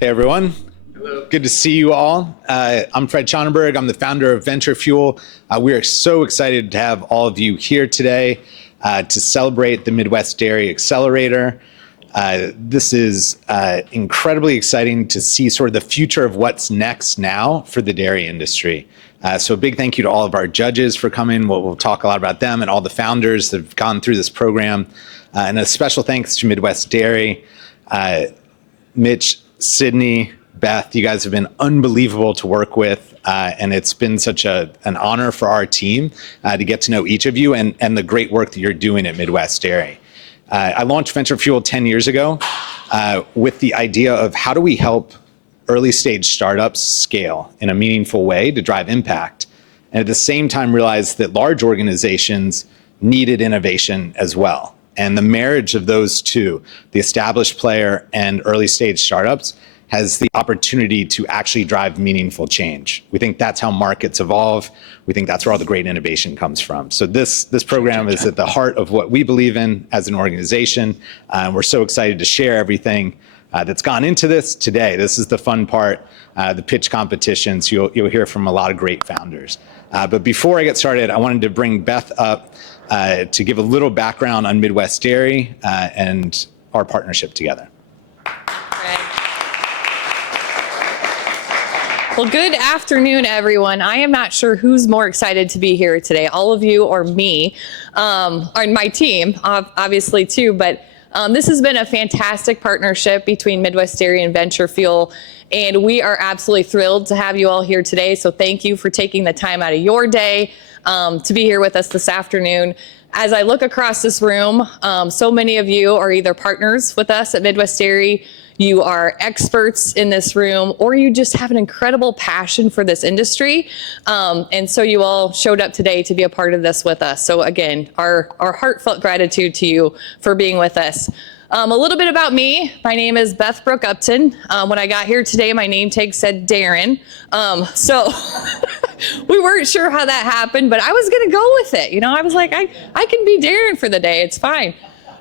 Hey everyone. Hello. Good to see you all. I'm Fred Schonenberg. I'm the founder of Venture Fuel. We are so excited to have all of you here today to celebrate the Midwest Dairy Accelerator. This is incredibly exciting to see sort of the future of what's next now for the dairy industry. So a big thank you to all of our judges for coming. We'll talk a lot about them and all the founders that have gone through this program. And a special thanks to Midwest Dairy. Mitch, Sydney, Beth, you guys have been unbelievable to work with, and it's been such an honor for our team to get to know each of you and the great work that you're doing at Midwest Dairy. I launched Venture Fuel 10 years ago with the idea of how do we help early stage startups scale in a meaningful way to drive impact, and at the same time realize that large organizations needed innovation as well. And the marriage of those two, the established player and early stage startups, has the opportunity to actually drive meaningful change. We think that's how markets evolve. We think that's where all the great innovation comes from. So this program is at the heart of what we believe in as an organization. We're so excited to share everything that's gone into this today. This is the fun part, the pitch competitions. You'll hear from a lot of great founders. But before I get started, I wanted to bring Beth up to give a little background on Midwest Dairy and our partnership together. Well, good afternoon, everyone. I am not sure who's more excited to be here today, all of you or me, or my team, obviously, too. But this has been a fantastic partnership between Midwest Dairy and Venture Fuel, and we are absolutely thrilled to have you all here today. So thank you for taking the time out of your day to be here with us this afternoon. As I look across this room, so many of you are either partners with us at Midwest Dairy, you are experts in this room, or you just have an incredible passion for this industry. And so you all showed up today to be a part of this with us. So again, our heartfelt gratitude to you for being with us. A little bit about me. My name is Beth Brooke Upton. When I got here today, my name tag said Darren. So we weren't sure how that happened, but I was gonna go with it. You know, I was like, I can be Darren for the day, it's fine.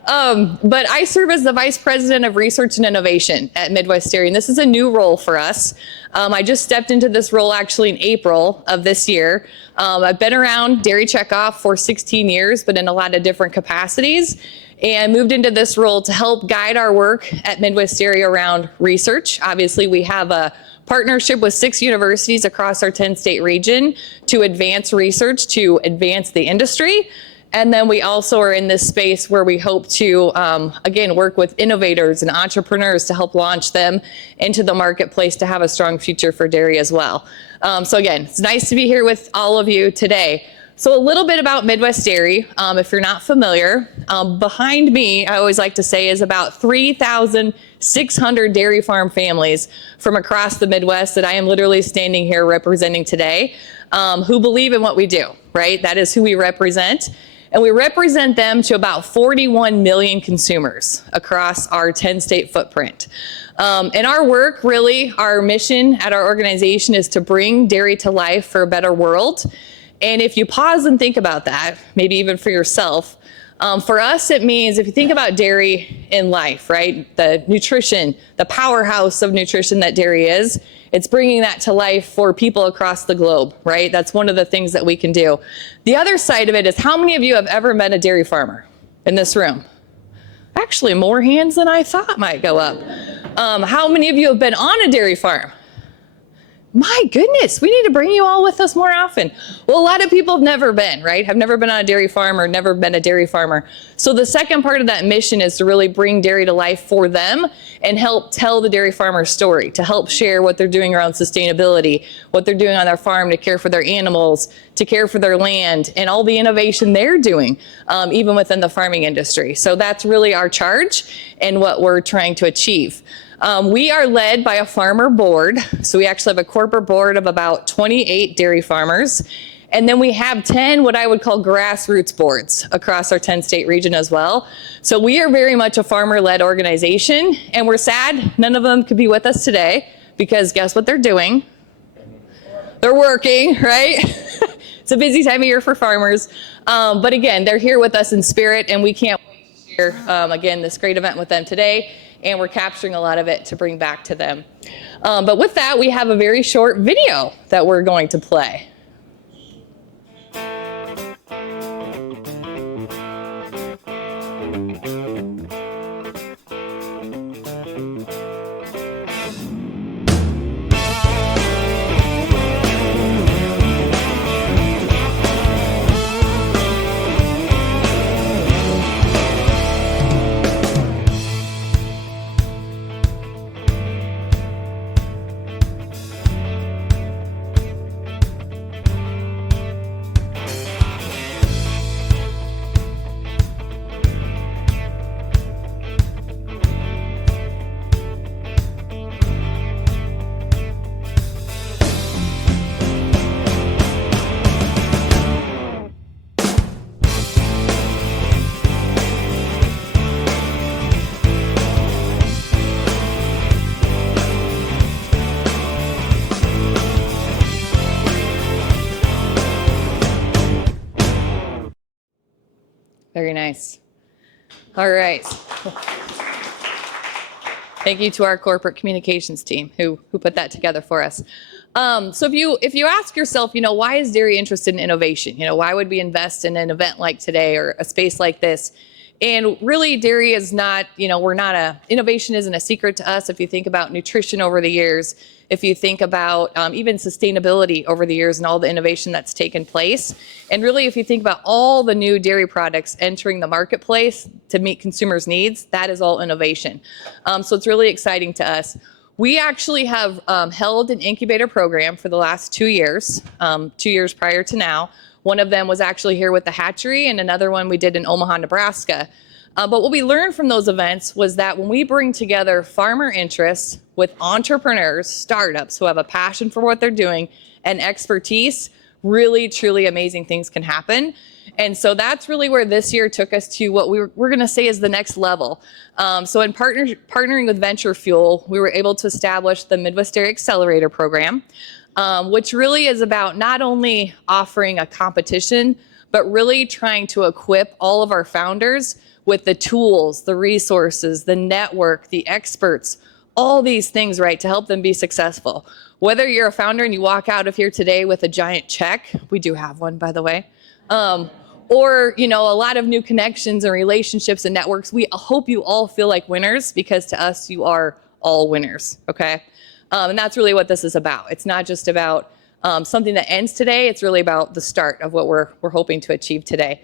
But I serve as the Vice President of Research and Innovation at Midwest Dairy, and this is a new role for us. I just stepped into this role actually in April of this year. I've been around Dairy Checkoff for 16 years, but in a lot of different capacities, and moved into this role to help guide our work at Midwest Dairy around research. Obviously, we have a partnership with 6 universities across our 10-state region to advance research, to advance the industry. And then we also are in this space where we hope to, again, work with innovators and entrepreneurs to help launch them into the marketplace to have a strong future for dairy as well. So again, it's nice to be here with all of you today. So a little bit about Midwest Dairy, if you're not familiar. Behind me, I always like to say, is about 3,600 dairy farm families from across the Midwest that I am literally standing here representing today, who believe in what we do, right? That is who we represent. And we represent them to about 41 million consumers across our 10-state footprint. And our work, really, our mission at our organization is to bring dairy to life for a better world. And if you pause and think about that, maybe even for yourself, for us, it means if you think about dairy in life, right? The nutrition, the powerhouse of nutrition that dairy is, it's bringing that to life for people across the globe, right? That's one of the things that we can do. The other side of it is, how many of you have ever met a dairy farmer in this room? Actually, more hands than I thought might go up. How many of you have been on a dairy farm? My goodness, we need to bring you all with us more often. Well, a lot of people have never been, right? Have never been on a dairy farm or never been a dairy farmer. So the second part of that mission is to really bring dairy to life for them and help tell the dairy farmer's story, to help share what they're doing around sustainability, what they're doing on their farm to care for their animals, to care for their land, and all the innovation they're doing, even within the farming industry. So that's really our charge and what we're trying to achieve. We are led by a farmer board. So we actually have a corporate board of about 28 dairy farmers. And then we have 10 what I would call grassroots boards across our 10-state region as well. So we are very much a farmer-led organization, and we're sad none of them could be with us today, because guess what they're doing? They're working, right? It's a busy time of year for farmers. But again, they're here with us in spirit, and we can't wait to share, again, this great event with them today. and we're capturing a lot of it to bring back to them. But with that, we have a very short video that we're going to play. Very nice. All right. Thank you to our corporate communications team who put that together for us. So if you ask yourself, why is dairy interested in innovation? Why would we invest in an event like today or a space like this? And really, dairy is not, innovation isn't a secret to us. If you think about nutrition over the years, if you think about even sustainability over the years and all the innovation that's taken place, and really if you think about all the new dairy products entering the marketplace to meet consumers' needs, that is all innovation. So it's really exciting to us. We actually have held an incubator program for the last 2 years, 2 years prior to now. One of them was actually here with the Hatchery, and another one we did in Omaha, Nebraska. But what we learned from those events was that when we bring together farmer interests with entrepreneurs, startups who have a passion for what they're doing and expertise, really, truly amazing things can happen. And so that's really where this year took us to what we're going to say is the next level. So in partnering with Venture Fuel, we were able to establish the Midwest Dairy Accelerator program, which really is about not only offering a competition, but really trying to equip all of our founders with the tools, the resources, the network, the experts, all these things, right, to help them be successful. Whether you're a founder and you walk out of here today with a giant check, we do have one, by the way, or, a lot of new connections and relationships and networks, we hope you all feel like winners, because to us, you are all winners, okay? And that's really what this is about. It's not just about something that ends today, it's really about the start of what we're hoping to achieve today.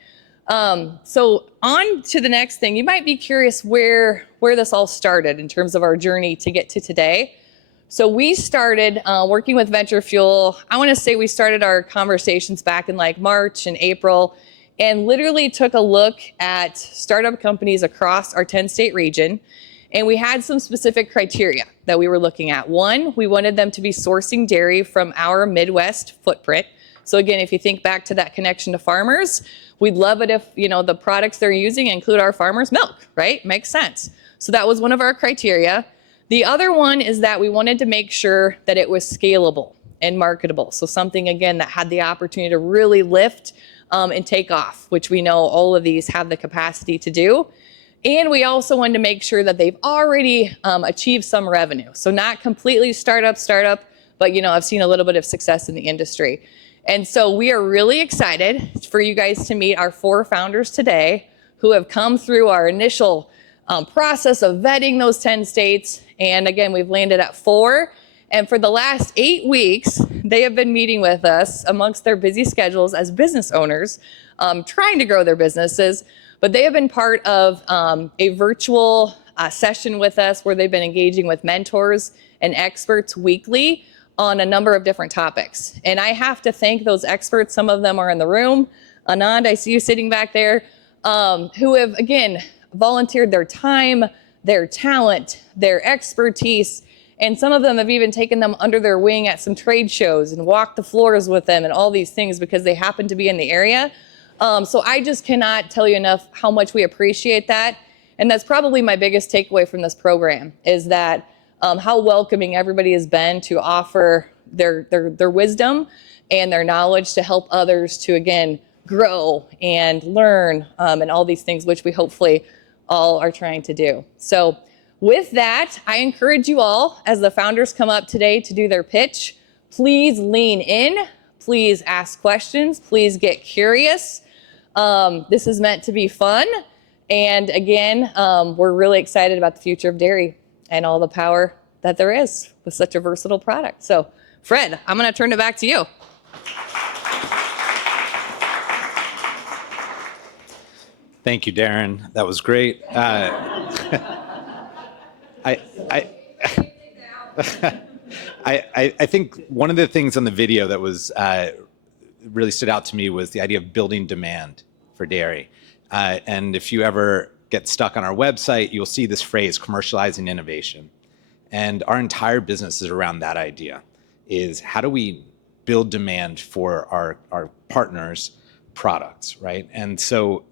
So on to the next thing. You might be curious where this all started in terms of our journey to get to today. So we started working with Venture Fuel. I want to say we started our conversations back in like March and April, and literally took a look at startup companies across our 10-state region. And we had some specific criteria that we were looking at. One, we wanted them to be sourcing dairy from our Midwest footprint. So again, if you think back to that connection to farmers, we'd love it if, the products they're using include our farmers' milk, right? Makes sense. So that was one of our criteria. The other one is that we wanted to make sure that it was scalable and marketable. So something, again, that had the opportunity to really lift and take off, which we know all of these have the capacity to do. And we also wanted to make sure that they've already achieved some revenue. So not completely startup, but I've seen a little bit of success in the industry. And so we are really excited for you guys to meet our 4 founders today who have come through our initial process of vetting those 10 states. And again, we've landed at 4. And for the last 8 weeks, they have been meeting with us amongst their busy schedules as business owners, trying to grow their businesses. But they have been part of a virtual session with us where they've been engaging with mentors and experts weekly on a number of different topics. And I have to thank those experts. Some of them are in the room. Anand, I see you sitting back there, who have, again, volunteered their time, their talent, their expertise, and some of them have even taken them under their wing at some trade shows and walked the floors with them and all these things because they happen to be in the area. So I just cannot tell you enough how much we appreciate that. And that's probably my biggest takeaway from this program, is that how welcoming everybody has been to offer their wisdom and their knowledge to help others to, again, grow and learn and all these things, which we hopefully all are trying to do. So with that, I encourage you all, as the founders come up today to do their pitch, please lean in, please ask questions, please get curious. This is meant to be fun. And again, we're really excited about the future of dairy and all the power that there is with such a versatile product. So Fred, I'm going to turn it back to you. Thank you, Darren. That was great. I think one of the things on the video that was really stood out to me was the idea of building demand for dairy. And if you ever get stuck on our website, you'll see this phrase, commercializing innovation. And our entire business is around that idea, is how do we build demand for our partners' products, right? And so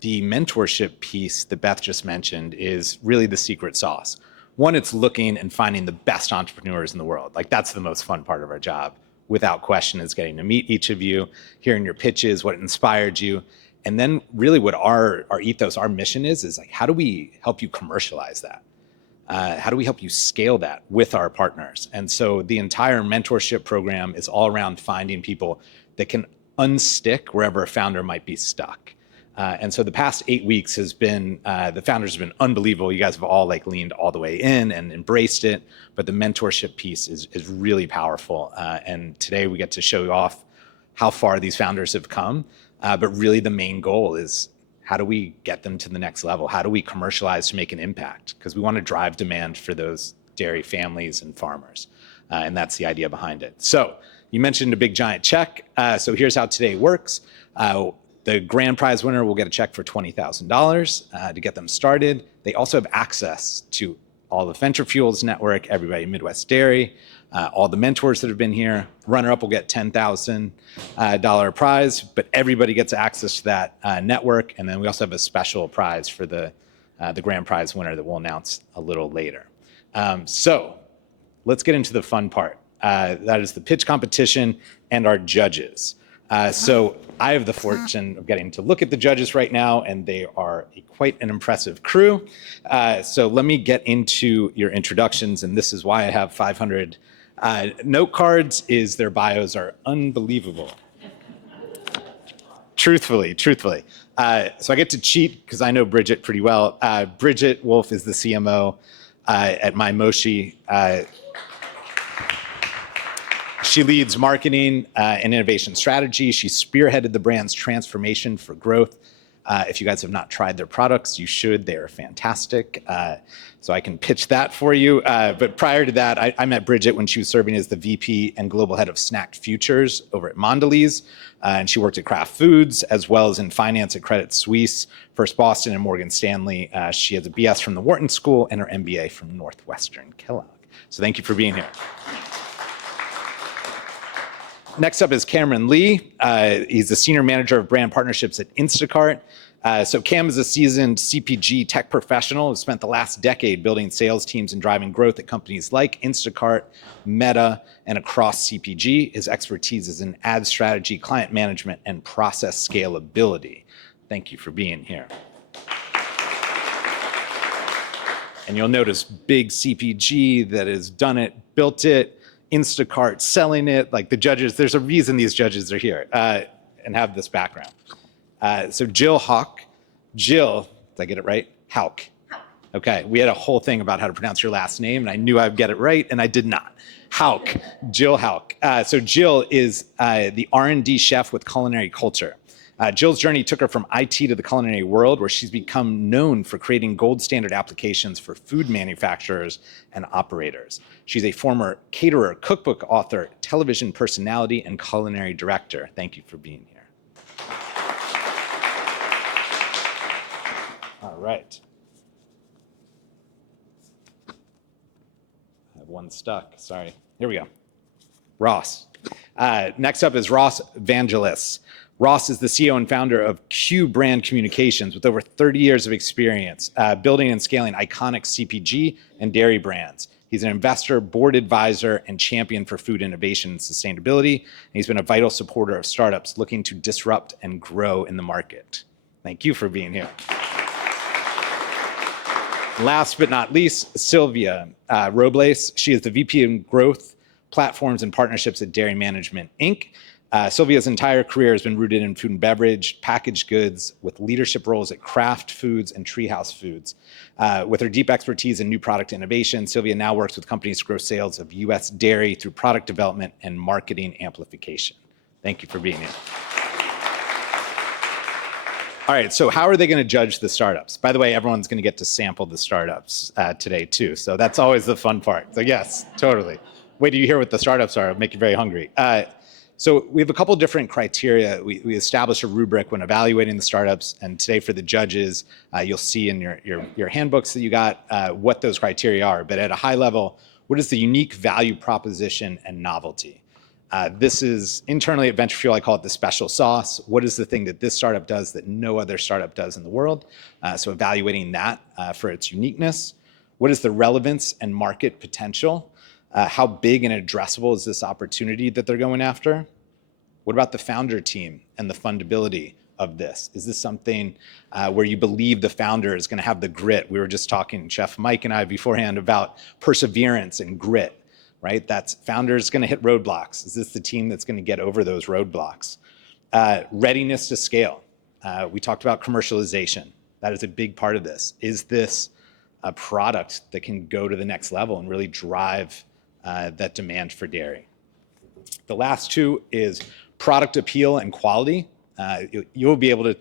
the mentorship piece that Beth just mentioned is really the secret sauce. One, it's looking and finding the best entrepreneurs in the world. Like, that's the most fun part of our job, without question, is getting to meet each of you, hearing your pitches, what inspired you. And then really what our ethos, our mission is like, how do we help you commercialize that? How do we help you scale that with our partners? And so the entire mentorship program is all around finding people that can unstick wherever a founder might be stuck. And so the past 8 weeks has been, the founders have been unbelievable. You guys have all like leaned all the way in and embraced it, but the mentorship piece is really powerful. And today we get to show off how far these founders have come. But really the main goal is, how do we get them to the next level? How do we commercialize to make an impact? Because we want to drive demand for those dairy families and farmers. And that's the idea behind it. So you mentioned a big giant check. So here's how today works. The grand prize winner will get a check for $20,000 to get them started. They also have access to all the Venture Fuels network, everybody in Midwest Dairy, all the mentors that have been here. Runner-up will get $10,000 prize, but everybody gets access to that network. And then we also have a special prize for the grand prize winner that we'll announce a little later. So let's get into the fun part. That is the pitch competition and our judges. So I have the fortune of getting to look at the judges right now, and they are quite an impressive crew. So let me get into your introductions, and this is why I have 500 note cards, is their bios are unbelievable. Truthfully. So I get to cheat because I know Bridget pretty well. Bridget Wolf is the CMO at MyMoshi. She leads marketing and innovation strategy. She spearheaded the brand's transformation for growth. If you guys have not tried their products, you should. They are fantastic. So I can pitch that for you. But prior to that, I met Bridget when she was serving as the VP and global head of Snacked Futures over at Mondelez. And she worked at Kraft Foods as well as in finance at Credit Suisse, First Boston, and Morgan Stanley. She has a BS from the Wharton School and her MBA from Northwestern Kellogg. So thank you for being here. Next up is Cameron Lee. He's the Senior Manager of Brand Partnerships at Instacart. So Cam is a seasoned CPG tech professional who spent the last decade building sales teams and driving growth at companies like Instacart, Meta, and across CPG. His expertise is in ad strategy, client management, and process scalability. Thank you for being here. And you'll notice big CPG that has done it, built it, Instacart selling it, like the judges. There's a reason these judges are here and have this background. So Jill Hawk. Jill, did I get it right? Hauk. Okay, we had a whole thing about how to pronounce your last name, and I knew I'd get it right, and I did not. Hauk, Jill Hauk. So Jill is the R&D chef with culinary culture. Jill's journey took her from IT to the culinary world, where she's become known for creating gold standard applications for food manufacturers and operators. She's a former caterer, cookbook author, television personality, and culinary director. Thank you for being here. All right. I have one stuck, sorry. Here we go. Ross. Next up is Ross Vangelis. Ross is the CEO and founder of Q Brand Communications with over 30 years of experience building and scaling iconic CPG and dairy brands. He's an investor, board advisor, and champion for food innovation and sustainability. And he's been a vital supporter of startups looking to disrupt and grow in the market. Thank you for being here. Last but not least, Sylvia Robles. She is the VP of Growth, Platforms, and Partnerships at Dairy Management, Inc. Sylvia's entire career has been rooted in food and beverage, packaged goods, with leadership roles at Kraft Foods and Treehouse Foods. With her deep expertise in new product innovation, Sylvia now works with companies to grow sales of U.S. dairy through product development and marketing amplification. Thank you for being here. All right, so how are they going to judge the startups? By the way, everyone's going to get to sample the startups today too, so that's always the fun part. So yes, totally. Wait till you hear what the startups are. It'll make you very hungry. So we have a couple different criteria. We establish a rubric when evaluating the startups, and today for the judges, you'll see in your handbooks that you got what those criteria are. But at a high level, what is the unique value proposition and novelty? This is internally at Venture Fuel, I call it the special sauce. What is the thing that this startup does that no other startup does in the world? So evaluating that for its uniqueness. What is the relevance and market potential? How big and addressable is this opportunity that they're going after? What about the founder team and the fundability of this? Is this something where you believe the founder is going to have the grit? We were just talking, Chef Mike and I beforehand, about perseverance and grit, right? That's founders going to hit roadblocks. Is this the team that's going to get over those roadblocks? Readiness to scale. We talked about commercialization. That is a big part of this. Is this a product that can go to the next level and really drive that demand for dairy? The last two is product appeal and quality. You'll be able to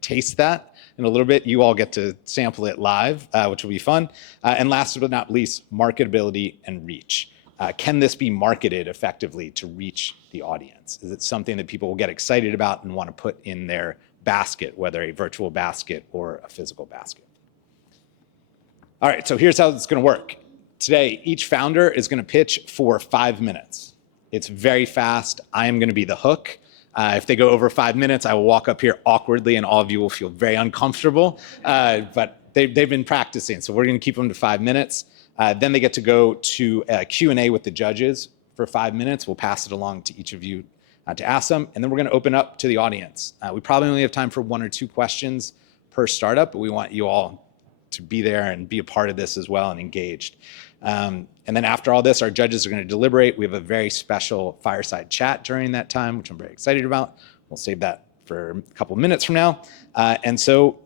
taste that in a little bit. You all get to sample it live, which will be fun. And last but not least, marketability and reach. Can this be marketed effectively to reach the audience? Is it something that people will get excited about and want to put in their basket, whether a virtual basket or a physical basket? All right, so here's how it's going to work. Today, each founder is going to pitch for 5 minutes. It's very fast. I am going to be the hook. If they go over 5 minutes, I will walk up here awkwardly and all of you will feel very uncomfortable. But they've been practicing, so we're going to keep them to 5 minutes. Then they get to go to a Q&A with the judges for 5 minutes. We'll pass it along to each of you to ask them. And then we're going to open up to the audience. We probably only have time for 1 or 2 questions per startup, but we want you all to be there and be a part of this as well and engaged. And then after all this, our judges are going to deliberate. We have a very special fireside chat during that time, which I'm very excited about. We'll save that for a couple minutes from now. And so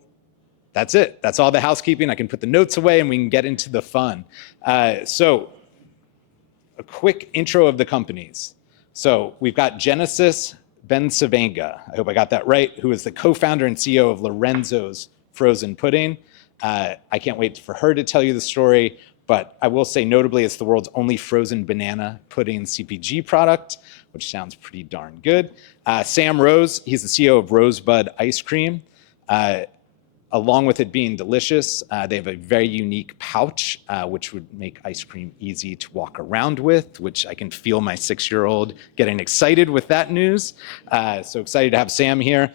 that's it. That's all the housekeeping. I can put the notes away and we can get into the fun. So a quick intro of the companies. So we've got Genesis Bensavenga, I hope I got that right, who is the co-founder and CEO of Lorenzo's Frozen Pudding. I can't wait for her to tell you the story, but I will say notably it's the world's only frozen banana pudding CPG product, which sounds pretty darn good. Sam Rose, he's the CEO of Rosebud Ice Cream. Along with it being delicious, they have a very unique pouch, which would make ice cream easy to walk around with, which I can feel my 6-year-old getting excited with that news. So excited to have Sam here.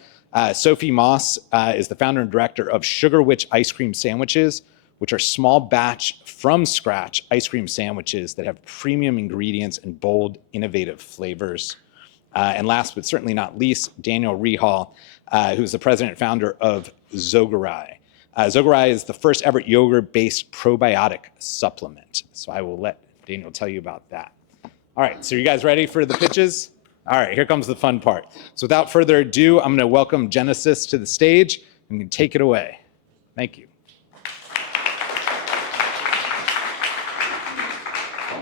Sophie Moss is the founder and director of Sugar Witch Ice Cream Sandwiches, which are small batch from scratch ice cream sandwiches that have premium ingredients and bold, innovative flavors. And last but certainly not least, Daniel Rehal, who's the president and founder of Zogarai. Zogarai is the first ever yogurt-based probiotic supplement. So I will let Daniel tell you about that. All right, so you guys ready for the pitches? All right, here comes the fun part. So without further ado, I'm going to welcome Genesis to the stage and take it away. Thank you.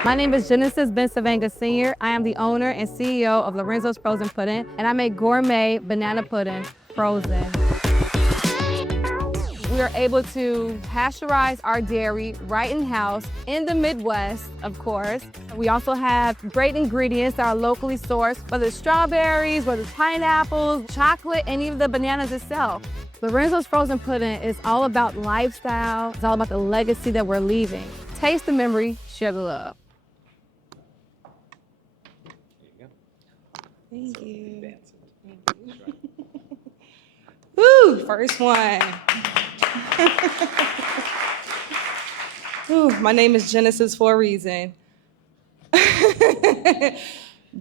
My name is Genesis Bensavenga Sr. I am the owner and CEO of Lorenzo's Frozen Pudding, and I make gourmet banana pudding frozen. We are able to pasteurize our dairy right in-house in the Midwest, of course. We also have great ingredients that are locally sourced, whether it's strawberries, whether it's pineapples, chocolate, and even the bananas itself. Lorenzo's Frozen Pudding is all about lifestyle. It's all about the legacy that we're leaving. Taste the memory, share the love. Thank you. Woo, first one. Woo, my name is Genesis for a reason.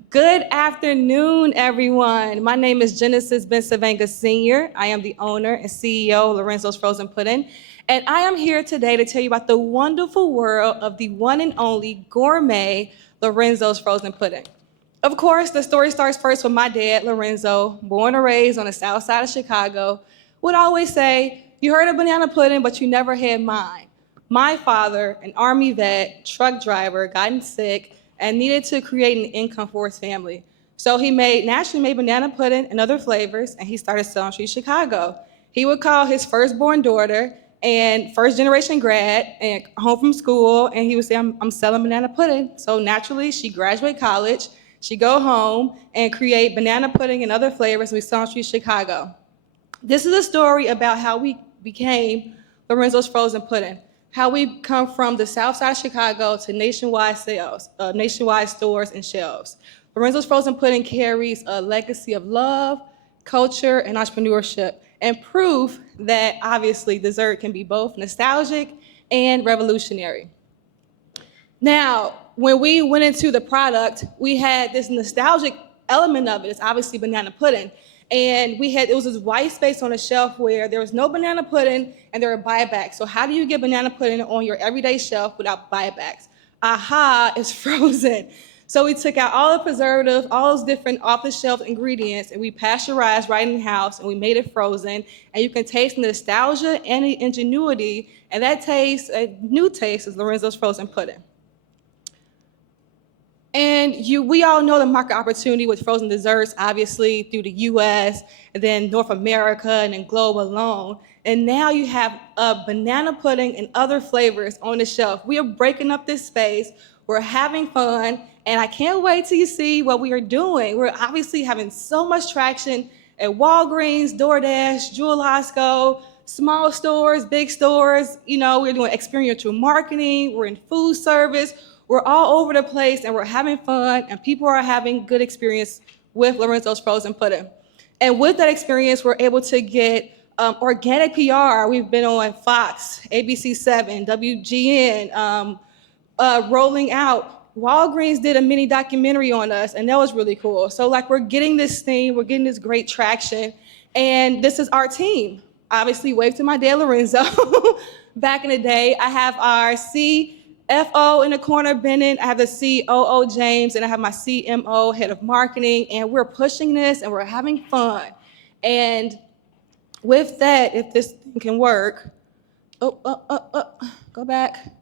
Good afternoon, everyone. My name is Genesis Bensavenga Sr. I am the owner and CEO of Lorenzo's Frozen Pudding, And I am here today to tell you about the wonderful world of the one and only gourmet Lorenzo's frozen pudding. Of course, the story starts first with my dad, Lorenzo, born and raised on the south side of Chicago, would always say, "You heard of banana pudding, but you never had mine." My father, an Army vet, truck driver, gotten sick, and needed to create an income for his family. So he naturally made banana pudding and other flavors, and he started selling through Chicago. He would call his firstborn daughter and first generation grad and home from school, and he would say, I'm selling banana pudding. So naturally, she graduate college, she go home and create banana pudding and other flavors, and we sell through Chicago. This is a story about how we became Lorenzo's Frozen Pudding, how we come from the south side of Chicago to nationwide sales, nationwide stores and shelves. Lorenzo's Frozen Pudding carries a legacy of love, culture, and entrepreneurship, and proof that obviously dessert can be both nostalgic and revolutionary. Now, when we went into the product, we had this nostalgic element of it. It's obviously banana pudding. And it was this white space on the shelf where there was no banana pudding and there were buybacks. So how do you get banana pudding on your everyday shelf without buybacks? Aha, it's frozen. So we took out all the preservatives, all those different off-the-shelf ingredients, and we pasteurized right in the house, and we made it frozen. And you can taste the nostalgia and the ingenuity, and that taste, a new taste, is Lorenzo's Frozen Pudding. And we all know the market opportunity with frozen desserts, obviously, through the US, and then North America, and then globe alone. And now you have banana pudding and other flavors on the shelf. We are breaking up this space. We're having fun, and I can't wait till you see what we are doing. We're obviously having so much traction at Walgreens, DoorDash, Jewel Osco, small stores, big stores. You know, we're doing experiential marketing. We're in food service. We're all over the place, and we're having fun, and people are having good experience with Lorenzo's Frozen Pudding. And with that experience, we're able to get organic PR. We've been on Fox, ABC7, WGN, rolling out. Walgreens did a mini documentary on us, and that was really cool. So like we're getting this steam, we're getting this great traction, and this is our team. Obviously, wave to my dad, Lorenzo. Back in the day, I have our CFO in the corner, Bennett. I have the COO, James, and I have my CMO, head of marketing, and we're pushing this, and we're having fun. And with that, if this thing can work, go back.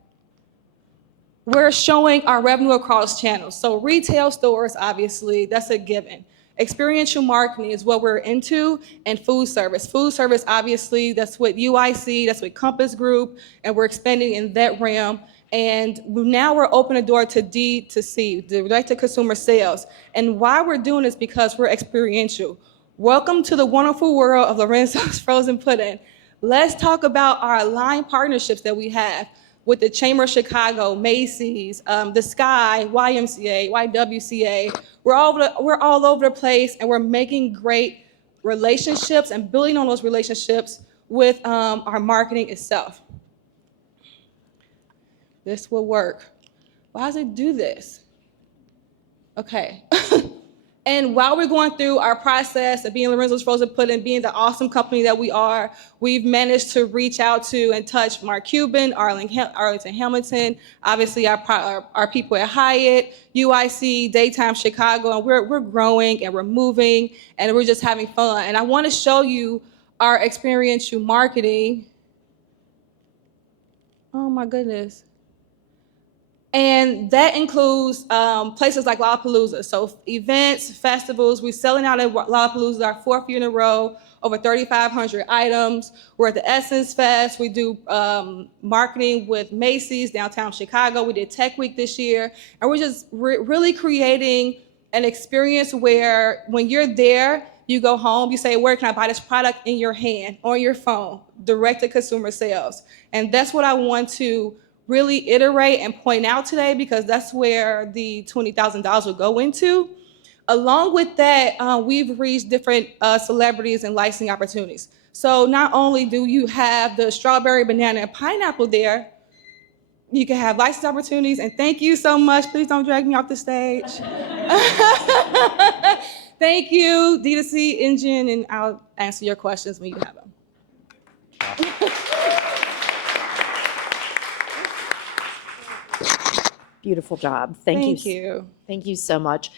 We're showing our revenue across channels. So retail stores, obviously, that's a given. Experiential marketing is what we're into, and food service. Food service, obviously, that's with UIC, that's with Compass Group, and we're expanding in that realm. And now we're opening the door to D2C, direct-to-consumer sales. And why we're doing this because we're experiential. Welcome to the wonderful world of Lorenzo's Frozen Pudding. Let's talk about our aligned partnerships that we have with the Chamber of Chicago, Macy's, the Sky, YMCA, YWCA. We're all over the place, and we're making great relationships and building on those relationships with our marketing itself. This will work. Why does it do this? Okay. And while we're going through our process of being Lorenzo's Frozen Pudding, being the awesome company that we are, we've managed to reach out to and touch Mark Cuban, Arlington Hamilton, obviously our people at Hyatt, UIC, Daytime Chicago, and we're growing and we're moving and we're just having fun. And I want to show you our experiential marketing. Oh my goodness. And that includes places like Lollapalooza. So events, festivals, we're selling out at Lollapalooza, our 4th year in a row, over 3,500 items. We're at the Essence Fest. We do marketing with Macy's, downtown Chicago. We did Tech Week this year. And we're just really creating an experience where when you're there, you go home, you say, where can I buy this product? In your hand, on your phone, direct to consumer sales. And that's what I want to really iterate and point out today, because that's where the $20,000 will go into. Along with that, we've reached different celebrities and licensing opportunities. So not only do you have the strawberry, banana, and pineapple there, you can have license opportunities. And thank you so much. Please don't drag me off the stage. Thank you, D2C Engine, and I'll answer your questions when you have them. Beautiful job. Thank you. Thank you so much.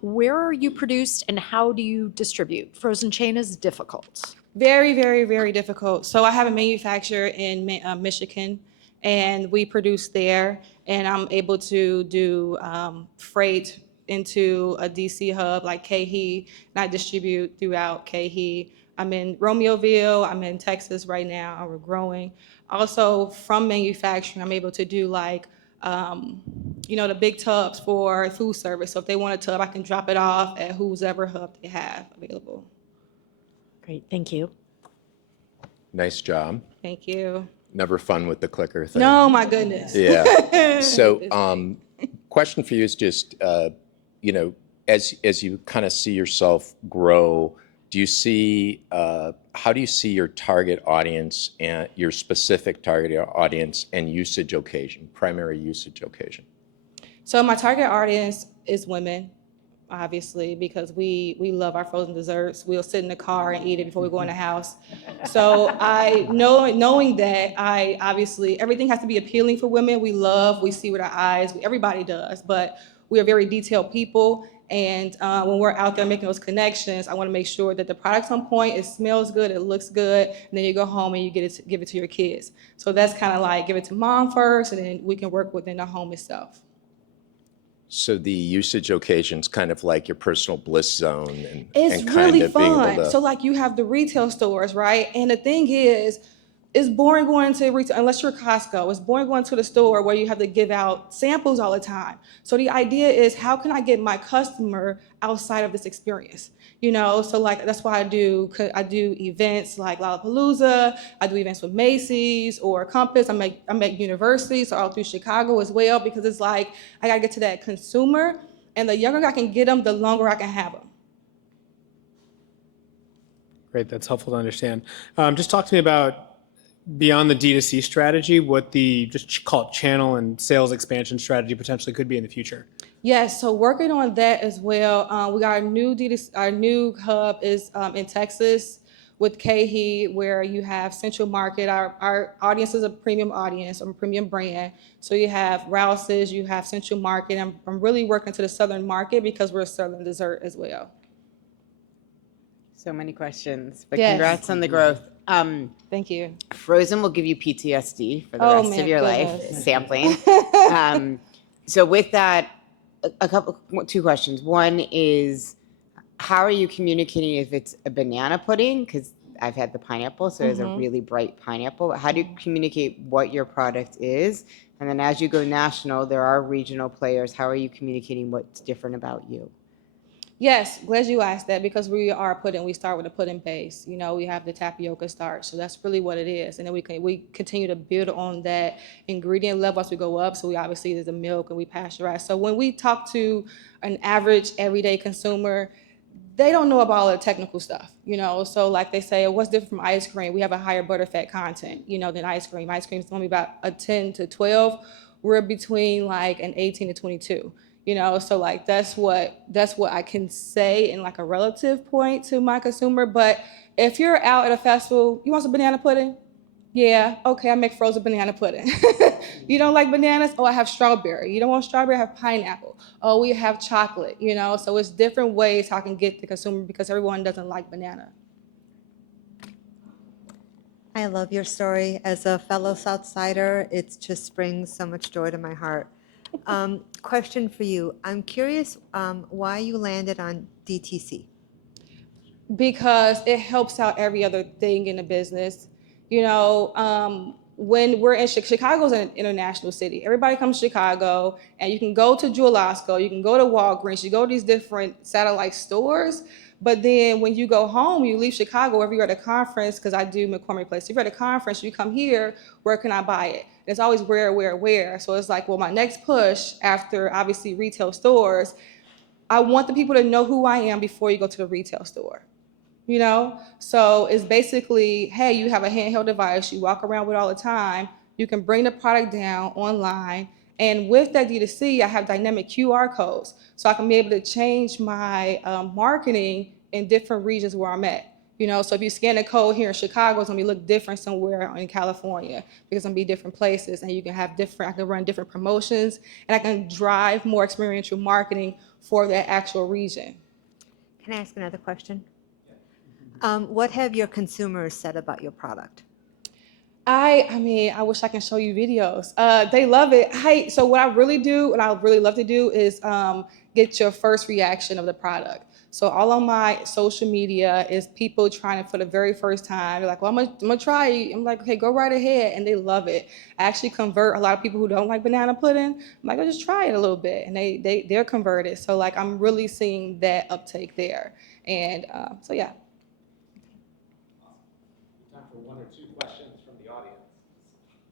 Where are you produced and how do you distribute? Frozen chain is difficult. Very, very, very difficult. So I have a manufacturer in Michigan, and we produce there, and I'm able to do freight into a DC hub like KHE, and I distribute throughout KHE. I'm in Romeoville, I'm in Texas right now, and we're growing. Also, from manufacturing, I'm able to do like, the big tubs for food service. So if they want a tub, I can drop it off at whoever hub they have available. Great, thank you. Nice job. Thank you. Never fun with the clicker thing. No, my goodness. Yeah. So, question for you is just, as you kind of see yourself grow, do you see, how do you see your target audience and your specific target audience and usage occasion, primary usage occasion? So my target audience is women, obviously, because we love our frozen desserts. We'll sit in the car and eat it before we go in the house. So knowing that, I obviously, everything has to be appealing for women. We see with our eyes, everybody does, but we are very detailed people. And when we're out there making those connections, I want to make sure that the product's on point, it smells good, it looks good, and then you go home and you give it to your kids. So that's kind of like give it to mom first, and then we can work within the home itself. So the usage occasion's kind of like your personal bliss zone, and It's kind really of being able fun. to. So like you have the retail stores, right? And the thing is, it's boring going to retail, unless you're Costco. It's boring going to the store where you have to give out samples all the time. So the idea is, how can I get my customer outside of this experience? So like that's why I do events like Lollapalooza. I do events with Macy's or Compass. I make universities, so all through Chicago as well, because it's like I gotta get to that consumer, and the younger I can get them, the longer I can have them. Great, that's helpful to understand. Just talk to me about, beyond the D2C strategy, what the, just call it channel and sales expansion strategy potentially could be in the future. Yes, so working on that as well. We got our new hub is in Texas with KHE, where you have Central Market. Our audience is a premium audience, a premium brand. So you have Rouse's, you have Central Market. I'm really working to the Southern market because we're a Southern dessert as well. So many questions, but Yes. congrats on the growth. Thank you. Frozen will give you PTSD for the Oh, rest man, of your life, goodness. sampling. So with that, two questions. One is, how are you communicating if it's a banana pudding? Because I've had the pineapple, so it's a really bright pineapple. How do you communicate what your product is? And then as you go national, there are regional players. How are you communicating what's different about you? Yes, glad you asked that, because we are pudding. We start with a pudding base. We have the tapioca starch, so that's really what it is. And then we continue to build on that ingredient level as we go up. So we obviously there's the milk and we pasteurize. So when we talk to an average everyday consumer, they don't know about all the technical stuff. So like they say, what's different from ice cream? We have a higher butterfat content, than ice cream. Ice cream is only about a 10 to 12. We're between like an 18 to 22. So like that's what I can say in like a relative point to my consumer. But if you're out at a festival, you want some banana pudding? Yeah, okay, I make frozen banana pudding. You don't like bananas? Oh, I have strawberry. You don't want strawberry? I have pineapple. Oh, we have chocolate, So it's different ways how I can get the consumer, because everyone doesn't like banana. I love your story. As a fellow Southsider, it just brings so much joy to my heart. Question for you. I'm curious why you landed on DTC. Because it helps out every other thing in the business. When we're in Chicago's an international city. Everybody comes to Chicago, and you can go to Jewel-Osco, you can go to Walgreens, you go to these different satellite stores. But then when you go home, you leave Chicago, if you're at a conference, because I do McCormick Place. If you're at a conference, you come here, where can I buy it? And it's always where. So it's like, well, my next push after obviously retail stores, I want the people to know who I am before you go to the retail store. So it's basically, hey, you have a handheld device you walk around with all the time. You can bring the product down online. And with that D2C, I have dynamic QR codes. So I can be able to change my marketing in different regions where I'm at. You know, so if you scan a code here in Chicago, it's gonna look different somewhere in California because it's gonna be different places, and you can have different. I can run different promotions, and I can drive more experiential marketing for that actual region. Can I ask another question? What have your consumers said about your product? I mean, I wish I can show you videos. They love it. So what I really do, what I really love to do is get your first reaction of the product. So all on my social media is people trying it for the very first time. They're like, well, I'm gonna try it. I'm like, okay, go right ahead. And they love it. I actually convert a lot of people who don't like banana pudding. I'm like, I'll just try it a little bit. And they're converted. So like, I'm really seeing that uptake there. And so yeah. Time for one or two questions from the audience.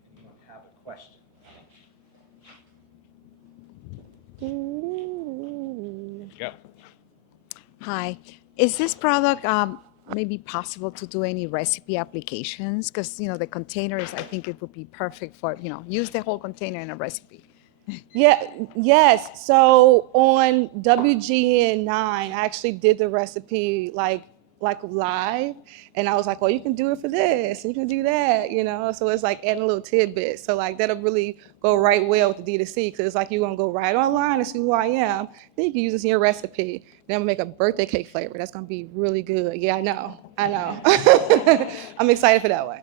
Does anyone have a question? Go. Hi. Is this product maybe possible to do any recipe applications? Because, you know, the containers, I think it would be perfect for, you know, use the whole container in a recipe. Yeah, yes. So on WGN9, I actually did the recipe like live, and I was like, well, you can do it for this, and you can do that, you know. So it's like adding a little tidbit. So like that'll really go right well with the D2C, because it's like you're gonna go right online and see who I am. Then you can use this in your recipe. Then I'm gonna make a birthday cake flavor. That's gonna be really good. Yeah, I know. I'm excited for that one.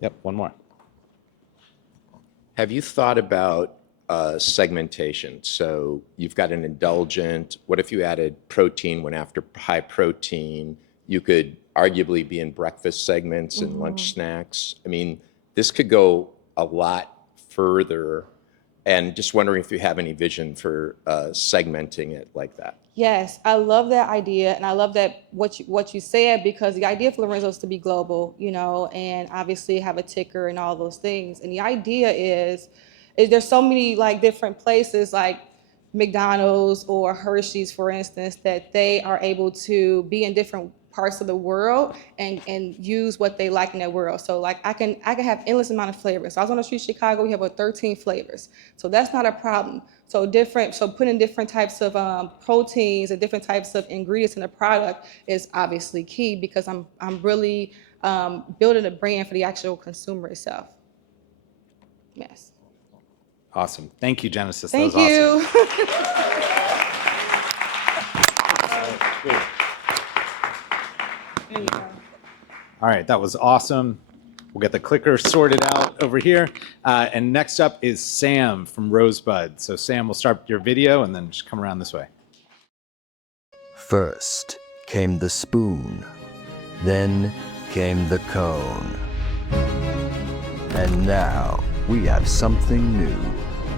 Yep, one more. Have you thought about segmentation? So you've got an indulgent. What if you added protein when after high protein? You could arguably be in breakfast segments and lunch snacks. I mean, this could go a lot further. And just wondering if you have any vision for segmenting it like that. Yes, I love that idea, and I love that what you said, because the idea for Lorenzo is to be global, you know, and obviously have a ticker and all those things. And the idea is there's so many like different places like McDonald's or Hershey's, for instance, that they are able to be in different parts of the world and use what they like in that world. So like I can have endless amount of flavors. So I was on the street in Chicago, we have 13 flavors. So that's not a problem. So putting different types of proteins and different types of ingredients in the product is obviously key, because I'm really building a brand for the actual consumer itself. Yes. Awesome. Thank you, Genesis. Thank that was you. Awesome. All right, that was awesome. We'll get the clicker sorted out over here. And next up is Sam from Rosebud. So Sam, we'll start your video and then just come around this way. First came the spoon, then came the cone. And now we have something new.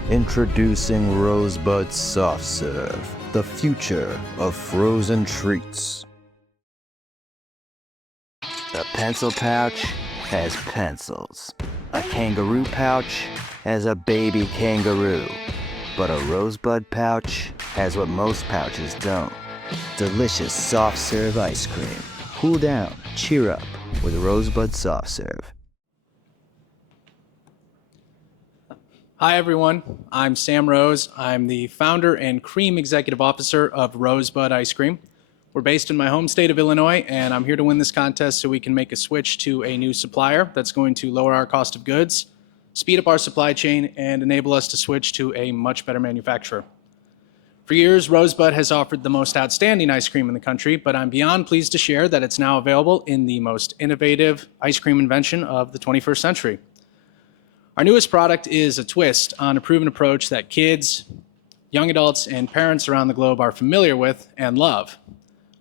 Introducing Rosebud Soft Serve, the future of frozen treats. The pencil pouch has pencils. A kangaroo pouch has a baby kangaroo. But a Rosebud pouch has what most pouches don't. Delicious soft serve ice cream. Cool down, cheer up with Rosebud Soft Serve. Hi everyone, I'm Sam Rose. I'm the founder and cream executive officer of Rosebud Ice Cream. We're based in my home state of Illinois, and I'm here to win this contest so we can make a switch to a new supplier that's going to lower our cost of goods, speed up our supply chain, and enable us to switch to a much better manufacturer. For years, Rosebud has offered the most outstanding ice cream in the country, but I'm beyond pleased to share that it's now available in the most innovative ice cream invention of the 21st century. Our newest product is a twist on a proven approach that kids, young adults, and parents around the globe are familiar with and love.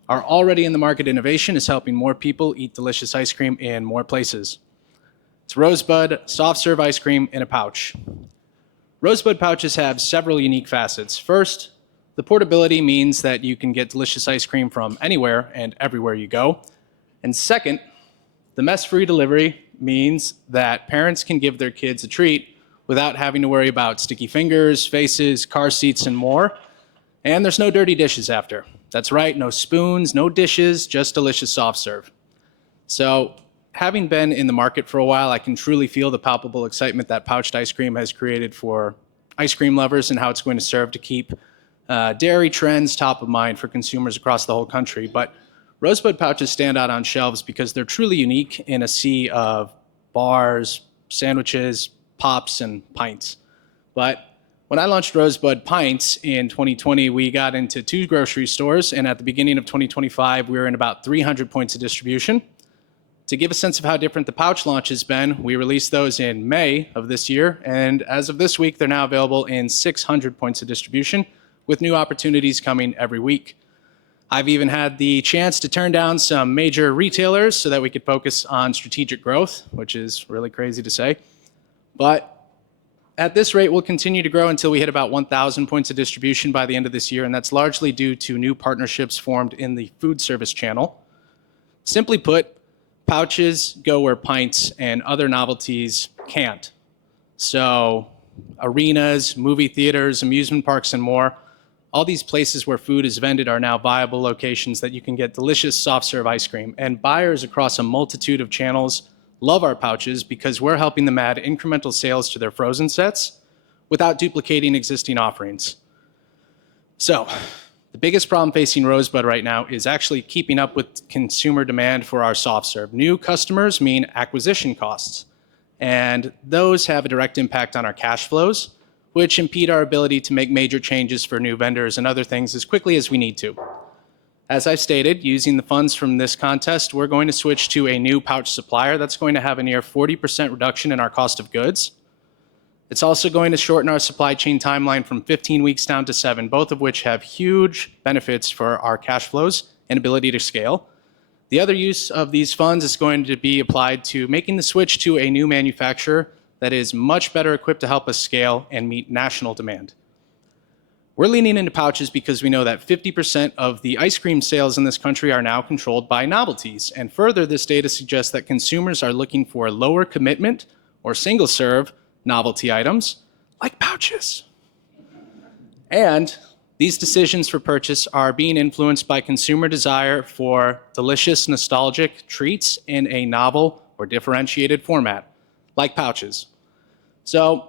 Our already in the market innovation is helping more people eat delicious ice cream in more places. It's Rosebud soft serve ice cream in a pouch. Rosebud pouches have several unique facets. First, the portability means that you can get delicious ice cream from anywhere and everywhere you go. And second, the mess-free delivery means that parents can give their kids a treat without having to worry about sticky fingers, faces, car seats, and more. And there's no dirty dishes after. That's right, no spoons, no dishes, just delicious soft serve. So, having been in the market for a while, I can truly feel the palpable excitement that pouched ice cream has created for ice cream lovers and how it's going to serve to keep dairy trends top of mind for consumers across the whole country. But Rosebud pouches stand out on shelves because they're truly unique in a sea of bars, sandwiches, pops, and pints. But when I launched Rosebud Pints in 2020, we got into 2 grocery stores, and at the beginning of 2025, we were in about 300 points of distribution. To give a sense of how different the pouch launch has been, we released those in May of this year, and as of this week, they're now available in 600 points of distribution, with new opportunities coming every week. I've even had the chance to turn down some major retailers so that we could focus on strategic growth, which is really crazy to say. But at this rate, we'll continue to grow until we hit about 1,000 points of distribution by the end of this year, and that's largely due to new partnerships formed in the food service channel. Simply put, pouches go where pints and other novelties can't. So arenas, movie theaters, amusement parks, and more, all these places where food is vended are now viable locations that you can get delicious soft serve ice cream. And buyers across a multitude of channels love our pouches because we're helping them add incremental sales to their frozen sets without duplicating existing offerings. So, the biggest problem facing Rosebud right now is actually keeping up with consumer demand for our soft serve. New customers mean acquisition costs, and those have a direct impact on our cash flows, which impede our ability to make major changes for new vendors and other things as quickly as we need to. As I've stated, using the funds from this contest, we're going to switch to a new pouch supplier that's going to have a near 40% reduction in our cost of goods. It's also going to shorten our supply chain timeline from 15 weeks down to 7, both of which have huge benefits for our cash flows and ability to scale. The other use of these funds is going to be applied to making the switch to a new manufacturer that is much better equipped to help us scale and meet national demand. We're leaning into pouches because we know that 50% of the ice cream sales in this country are now controlled by novelties. And further, this data suggests that consumers are looking for lower commitment or single serve novelty items like pouches. And these decisions for purchase are being influenced by consumer desire for delicious, nostalgic treats in a novel or differentiated format, like pouches. So,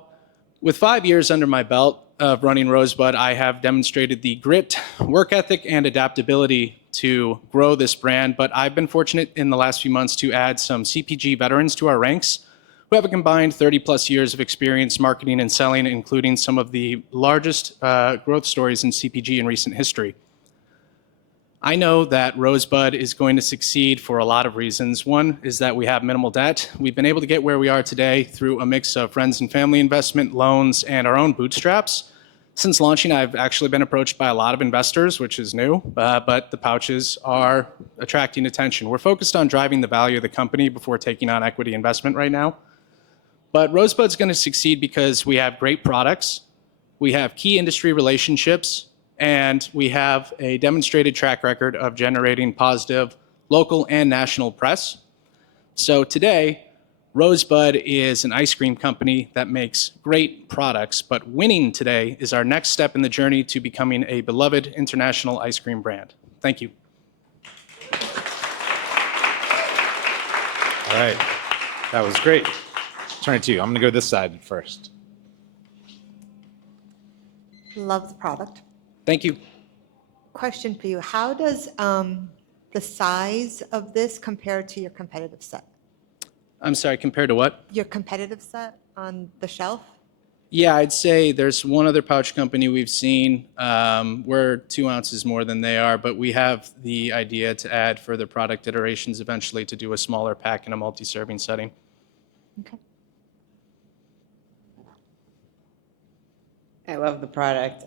with 5 years under my belt of running Rosebud, I have demonstrated the grit, work ethic, and adaptability to grow this brand, but I've been fortunate in the last few months to add some CPG veterans to our ranks who have a combined 30 plus years of experience marketing and selling, including some of the largest growth stories in CPG in recent history. I know that Rosebud is going to succeed for a lot of reasons. One is that we have minimal debt. We've been able to get where we are today through a mix of friends and family investment, loans, and our own bootstraps. Since launching, I've actually been approached by a lot of investors, which is new, but the pouches are attracting attention. We're focused on driving the value of the company before taking on equity investment right now. But Rosebud's going to succeed because we have great products, we have key industry relationships, and we have a demonstrated track record of generating positive local and national press. So today, Rosebud is an ice cream company that makes great products, but winning today is our next step in the journey to becoming a beloved international ice cream brand. Thank you. All right, that was great. Turn it to you. I'm gonna go this side first. Love the product. Thank you. Question for you. How does the size of this compare to your competitive set? I'm sorry, compared to what? Your competitive set on the shelf? Yeah, I'd say there's one other pouch company we've seen. We're 2 ounces more than they are, but we have the idea to add further product iterations eventually to do a smaller pack in a multi-serving setting. Okay. I love the product.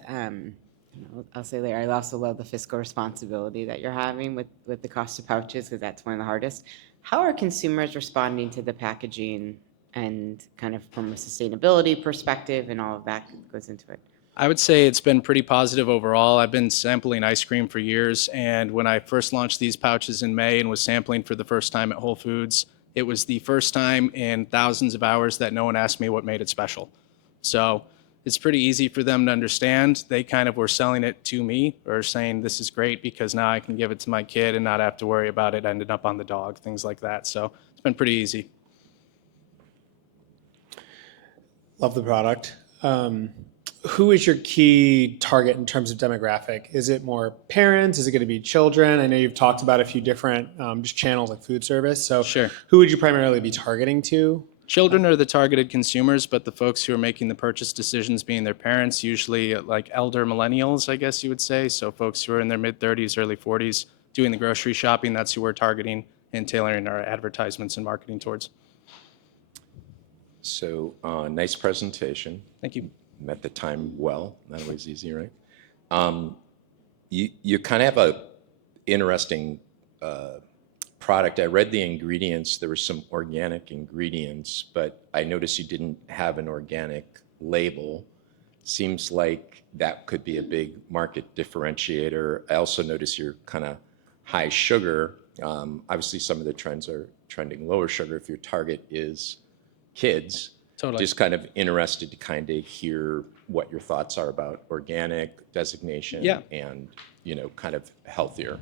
I'll say later, I also love the fiscal responsibility that you're having with the cost of pouches, because that's one of the hardest. How are consumers responding to the packaging and kind of from a sustainability perspective and all of that goes into it? I would say it's been pretty positive overall. I've been sampling ice cream for years, and when I first launched these pouches in May and was sampling for the first time at Whole Foods, it was the first time in thousands of hours that no one asked me what made it special. So it's pretty easy for them to understand. They kind of were selling it to me or saying, this is great because now I can give it to my kid and not have to worry about it ending up on the dog, things like that. So it's been pretty easy. Love the product. who is your key target in terms of demographic? Is it more parents? Is it going to be children? I know you've talked about a few different just channels like food service. So Sure. who would you primarily be targeting to? Children are the targeted consumers, but the folks who are making the purchase decisions being their parents, usually like elder millennials, I guess you would say. So folks who are in their mid-30s, early 40s, doing the grocery shopping, that's who we're targeting and tailoring our advertisements and marketing towards. So nice presentation. Thank you. Met the time well. Not always easy, right? You kind of have a interesting product. I read the ingredients. There were some organic ingredients, but I noticed you didn't have an organic label. Seems like that could be a big market differentiator. I also noticed you're kind of high sugar. Obviously, some of the trends are trending lower sugar if your target is kids. Totally. Just kind of interested to kind of hear what your thoughts are about organic designation and, kind of healthier.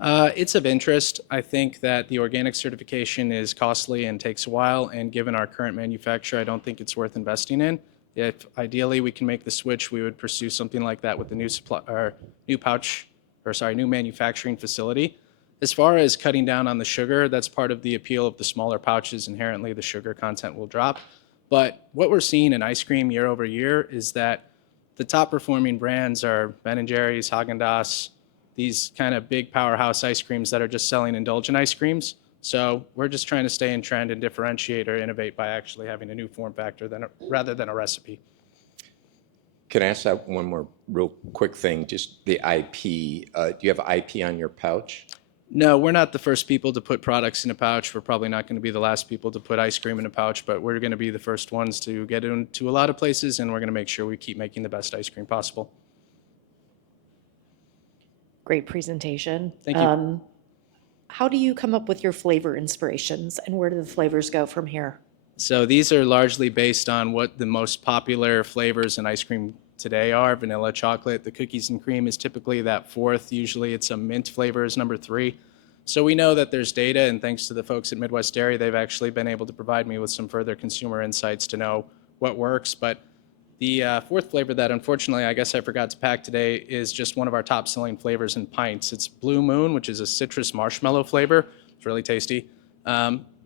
It's of interest. I think that the organic certification is costly and takes a while, and given our current manufacturer, I don't think it's worth investing in. If ideally we can make the switch, we would pursue something like that with the new manufacturing facility. As far as cutting down on the sugar, that's part of the appeal of the smaller pouches. Inherently, the sugar content will drop. But what we're seeing in ice cream year over year is that the top performing brands are Ben & Jerry's, Haagen-Dazs, these kind of big powerhouse ice creams that are just selling indulgent ice creams. So we're just trying to stay in trend and differentiate or innovate by actually having a new form factor rather than a recipe. Can I ask that one more real quick thing? Just the IP. Do you have IP on your pouch? No, we're not the first people to put products in a pouch. We're probably not going to be the last people to put ice cream in a pouch, but we're going to be the first ones to get into a lot of places, and we're going to make sure we keep making the best ice cream possible. Great presentation. Thank you. How do you come up with your flavor inspirations, and where do the flavors go from here? So these are largely based on what the most popular flavors in ice cream today are. Vanilla, chocolate, the cookies and cream is typically that fourth. Usually it's a mint flavor is number 3. So we know that there's data, and thanks to the folks at Midwest Dairy, they've actually been able to provide me with some further consumer insights to know what works. But the fourth flavor that unfortunately I guess I forgot to pack today is just one of our top selling flavors in pints. It's Blue Moon, which is a citrus marshmallow flavor. It's really tasty.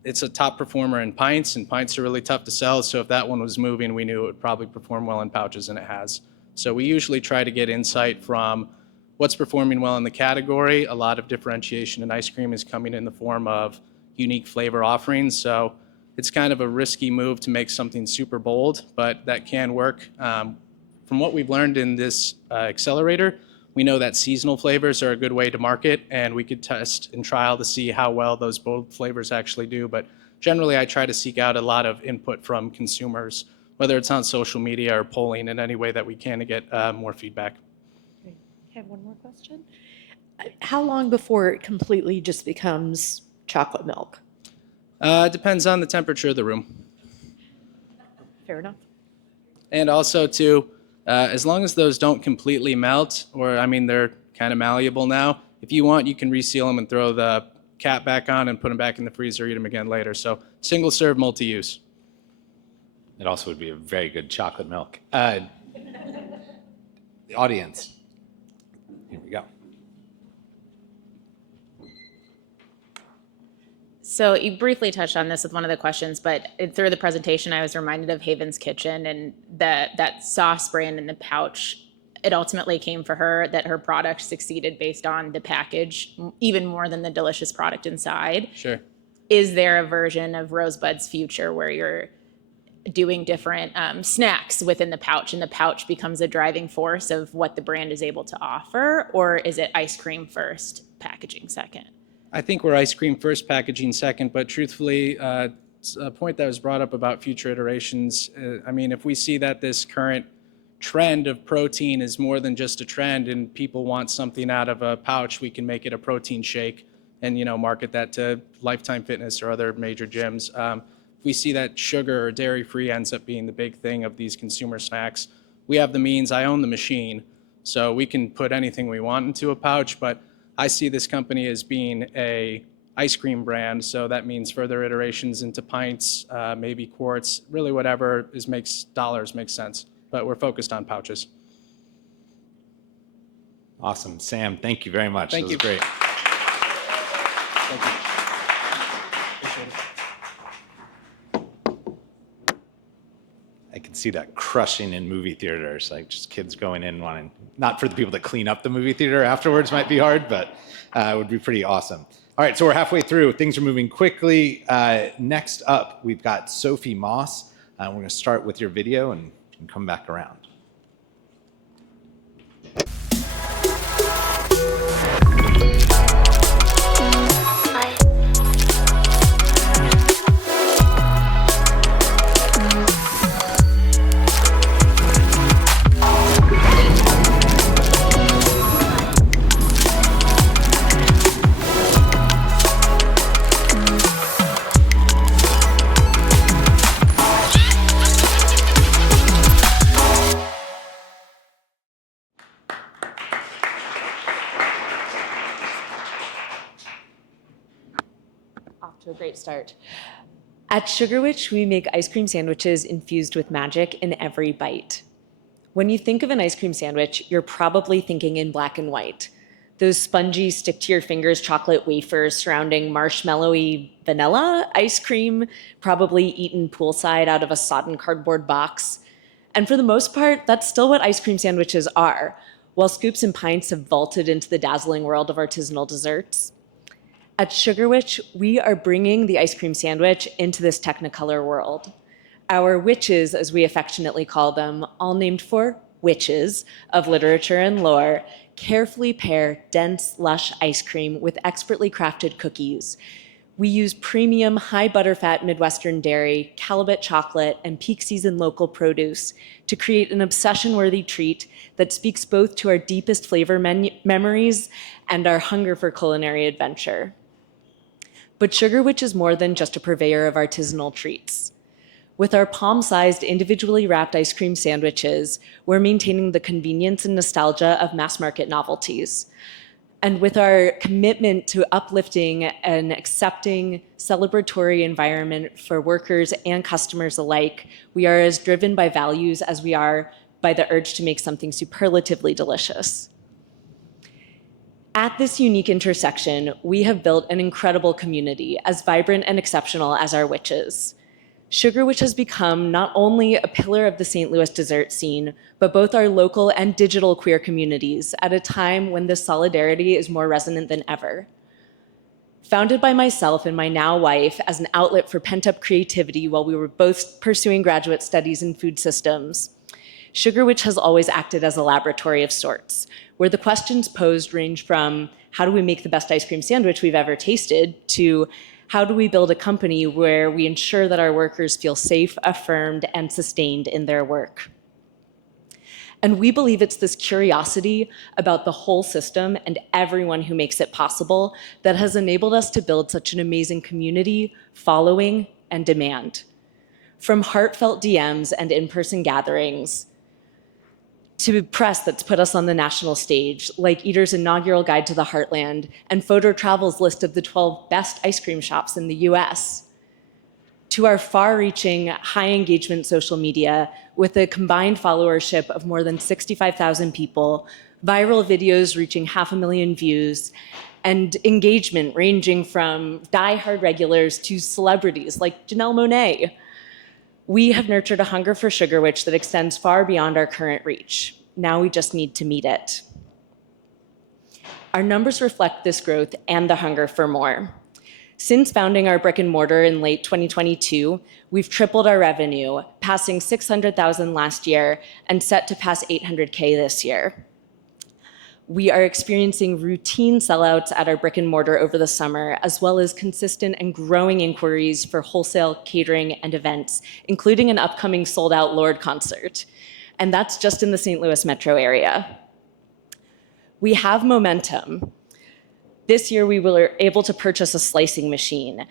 It's a top performer in pints, and pints are really tough to sell. So if that one was moving, we knew it would probably perform well in pouches, and it has. So we usually try to get insight from what's performing well in the category. A lot of differentiation in ice cream is coming in the form of unique flavor offerings. So it's kind of a risky move to make something super bold, but that can work. From what we've learned in this accelerator, we know that seasonal flavors are a good way to market, and we could test and trial to see how well those bold flavors actually do. But generally, I try to seek out a lot of input from consumers, whether it's on social media or polling in any way that we can to get more feedback. I have one more question. How long before it completely just becomes chocolate milk? Depends on the temperature of the room. Fair enough. And also, too, as long as those don't completely melt, or I mean, they're kind of malleable now, if you want, you can reseal them and throw the cap back on and put them back in the freezer, eat them again later. So single serve, multi-use. It also would be a very good chocolate milk. The audience. Here we go. So you briefly touched on this with one of the questions, but through the presentation, I was reminded of Haven's Kitchen and that sauce brand in the pouch. It ultimately came for her that her product succeeded based on the package, even more than the delicious product inside. Sure. Is there a version of Rosebud's future where you're doing different snacks within the pouch, and the pouch becomes a driving force of what the brand is able to offer? Or is it ice cream first, packaging second? I think we're ice cream first, packaging second, but truthfully, a point that was brought up about future iterations, I mean, if we see that this current trend of protein is more than just a trend and people want something out of a pouch, we can make it a protein shake and, market that to Lifetime Fitness or other major gyms. If we see that sugar or dairy-free ends up being the big thing of these consumer snacks, we have the means. I own the machine, so we can put anything we want into a pouch, but I see this company as being a ice cream brand, so that means further iterations into pints, maybe quarts, really whatever makes dollars make sense. but we're focused on pouches. Awesome. Sam, thank you very much. Thank you. That was great. Thank you. Appreciate it. I can see that crushing in movie theaters, like just kids going in wanting, not for the people that clean up the movie theater afterwards might be hard, but it would be pretty awesome. All right, so we're halfway through. Things are moving quickly. Next up, we've got Sophie Moss. We're going to start with your video and come back around. Off to a great start. At Sugar Witch, we make ice cream sandwiches infused with magic in every bite. When you think of an ice cream sandwich, you're probably thinking in black and white. Those spongy, stick-to-your-fingers chocolate wafers surrounding marshmallowy vanilla ice cream, probably eaten poolside out of a sodden cardboard box. And for the most part, that's still what ice cream sandwiches are, while scoops and pints have vaulted into the dazzling world of artisanal desserts. At Sugar Witch, we are bringing the ice cream sandwich into this Technicolor world. Our witches, as we affectionately call them, all named for witches of literature and lore, carefully pair dense, lush ice cream with expertly crafted cookies. We use premium, high butterfat Midwestern dairy, Calibet chocolate, and peak season local produce to create an obsession-worthy treat that speaks both to our deepest flavor memories and our hunger for culinary adventure. But Sugar Witch is more than just a purveyor of artisanal treats. With our palm-sized, individually wrapped ice cream sandwiches, we're maintaining the convenience and nostalgia of mass-market novelties. And with our commitment to uplifting an accepting, celebratory environment for workers and customers alike, we are as driven by values as we are by the urge to make something superlatively delicious. At this unique intersection, we have built an incredible community, as vibrant and exceptional as our witches. Sugar Witch has become not only a pillar of the St. Louis dessert scene, but both our local and digital queer communities at a time when this solidarity is more resonant than ever. Founded by myself and my now wife as an outlet for pent-up creativity while we were both pursuing graduate studies in food systems, Sugar Witch has always acted as a laboratory of sorts, where the questions posed range from how do we make the best ice cream sandwich we've ever tasted to how do we build a company where we ensure that our workers feel safe, affirmed, and sustained in their work. And we believe it's this curiosity about the whole system and everyone who makes it possible that has enabled us to build such an amazing community, following, and demand. From heartfelt DMs and in-person gatherings, to press that's put us on the national stage, like Eater's inaugural guide to the Heartland and Photo Travel's list of the 12 best ice cream shops in the US, to our far-reaching, high-engagement social media with a combined followership of more than 65,000 people, viral videos reaching 500,000 views, and engagement ranging from die-hard regulars to celebrities like Janelle Monáe. We have nurtured a hunger for Sugar Witch that extends far beyond our current reach. Now we just need to meet it. Our numbers reflect this growth and the hunger for more. Since founding our brick and mortar in late 2022, we've tripled our revenue, passing $600,000 last year and set to pass $800K this year. We are experiencing routine sellouts at our brick and mortar over the summer, as well as consistent and growing inquiries for wholesale catering and events, including an upcoming sold-out Lorde concert. And that's just in the St. Louis metro area. We have momentum. This year, we were able to purchase a slicing machine.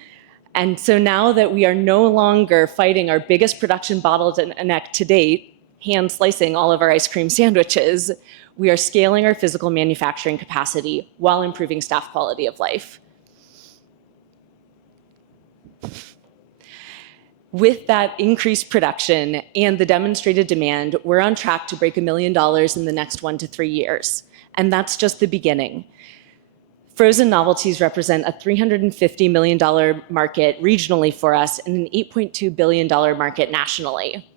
And so now that we are no longer fighting our biggest production bottleneck to date, hand slicing all of our ice cream sandwiches, we are scaling our physical manufacturing capacity while improving staff quality of life. With that increased production and the demonstrated demand, we're on track to break $1 million in the next 1 to 3 years. And that's just the beginning. Frozen novelties represent a $350 million market regionally for us and an $8.2 billion market nationally.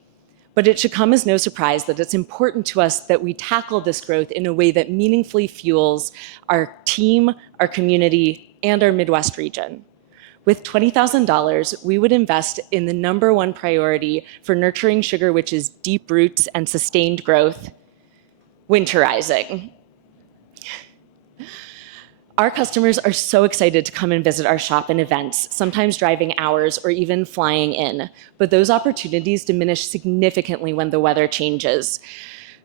But it should come as no surprise that it's important to us that we tackle this growth in a way that meaningfully fuels our team, our community, and our Midwest region. With $20,000, we would invest in the #1 priority for nurturing Sugar Witch's deep roots and sustained growth, winterizing. Our customers are so excited to come and visit our shop and events, sometimes driving hours or even flying in. But those opportunities diminish significantly when the weather changes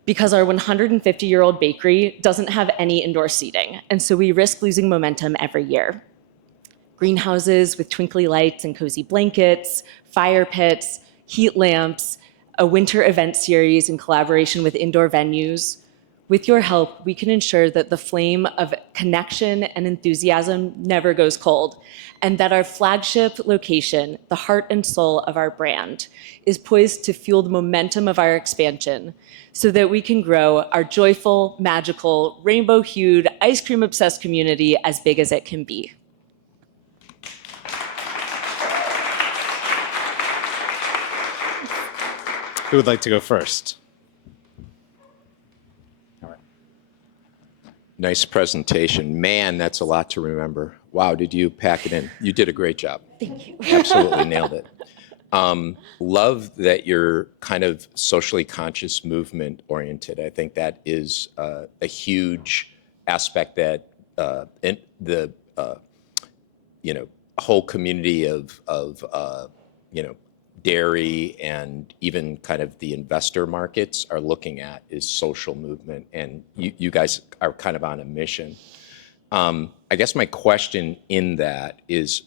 because our 150-year-old bakery doesn't have any indoor seating. And so we risk losing momentum every year. Greenhouses with twinkly lights and cozy blankets, fire pits, heat lamps, a winter event series in collaboration with indoor venues. With your help, we can ensure that the flame of connection and enthusiasm never goes cold, and that our flagship location, the heart and soul of our brand, is poised to fuel the momentum of our expansion so that we can grow our joyful, magical, rainbow-hued, ice cream-obsessed community as big as it can be. Who would like to go first? Nice presentation. Man, that's a lot to remember. Wow, did you pack it in? You did a great job. Thank you. Absolutely nailed it. Love that you're kind of socially conscious, movement oriented. I think that is a huge aspect that in the whole community of dairy and even kind of the investor markets are looking at is social movement, and you guys are kind of on a mission. I guess my question in that is,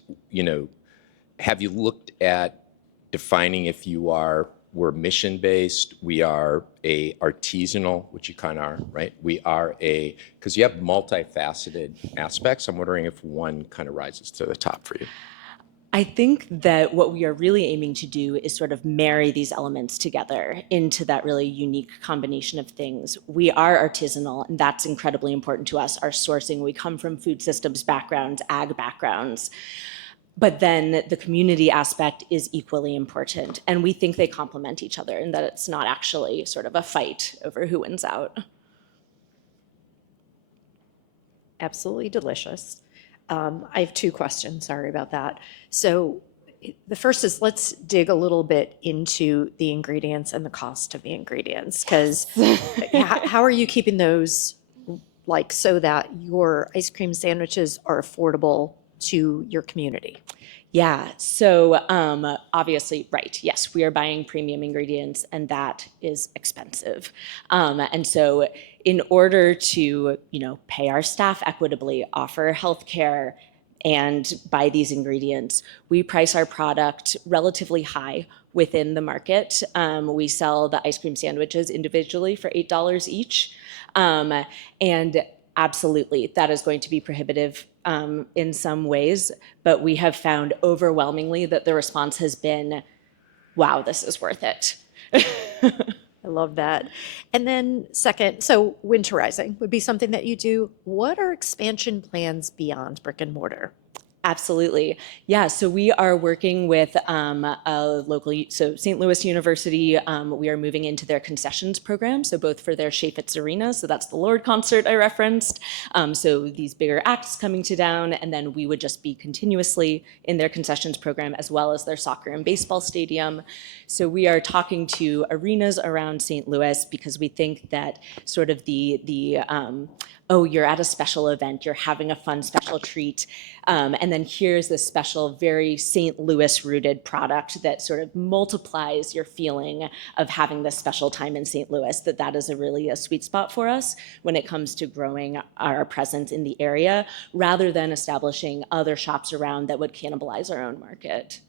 have you looked at defining if we're mission-based, we are a artisanal, which you kind of are, right? We are because you have multifaceted aspects. I'm wondering if one kind of rises to the top for you. I think that what we are really aiming to do is sort of marry these elements together into that really unique combination of things. We are artisanal, and that's incredibly important to us. Our sourcing, we come from food systems backgrounds, ag backgrounds. But then the community aspect is equally important. And we think they complement each other and that it's not actually sort of a fight over who wins out. Absolutely delicious. I have 2 questions. Sorry about that. So the first is, let's dig a little bit into the ingredients and the cost of the ingredients, because how are you keeping those so that your ice cream sandwiches are affordable to your community? Yeah, so obviously, right, yes, we are buying premium ingredients, and that is expensive. And so in order to, pay our staff equitably, offer healthcare, and buy these ingredients, we price our product relatively high within the market. We sell the ice cream sandwiches individually for $8 each. And absolutely, that is going to be prohibitive in some ways, but we have found overwhelmingly that the response has been, wow, this is worth it. I love that. And then second, so winterizing would be something that you do. What are expansion plans beyond brick and mortar? Absolutely. Yeah, so we are working with a local, so St. Louis University, we are moving into their concessions program, so both for their Chaffetz Arena, so that's the Lord concert I referenced, so these bigger acts coming to town, and then we would just be continuously in their concessions program as well as their soccer and baseball stadium. So we are talking to arenas around St. Louis because we think that sort of oh, you're at a special event, you're having a fun special treat, and then here's this special, very St. Louis-rooted product that sort of multiplies your feeling of having this special time in St. Louis, that is really a sweet spot for us when it comes to growing our presence in the area, rather than establishing other shops around that would cannibalize our own market.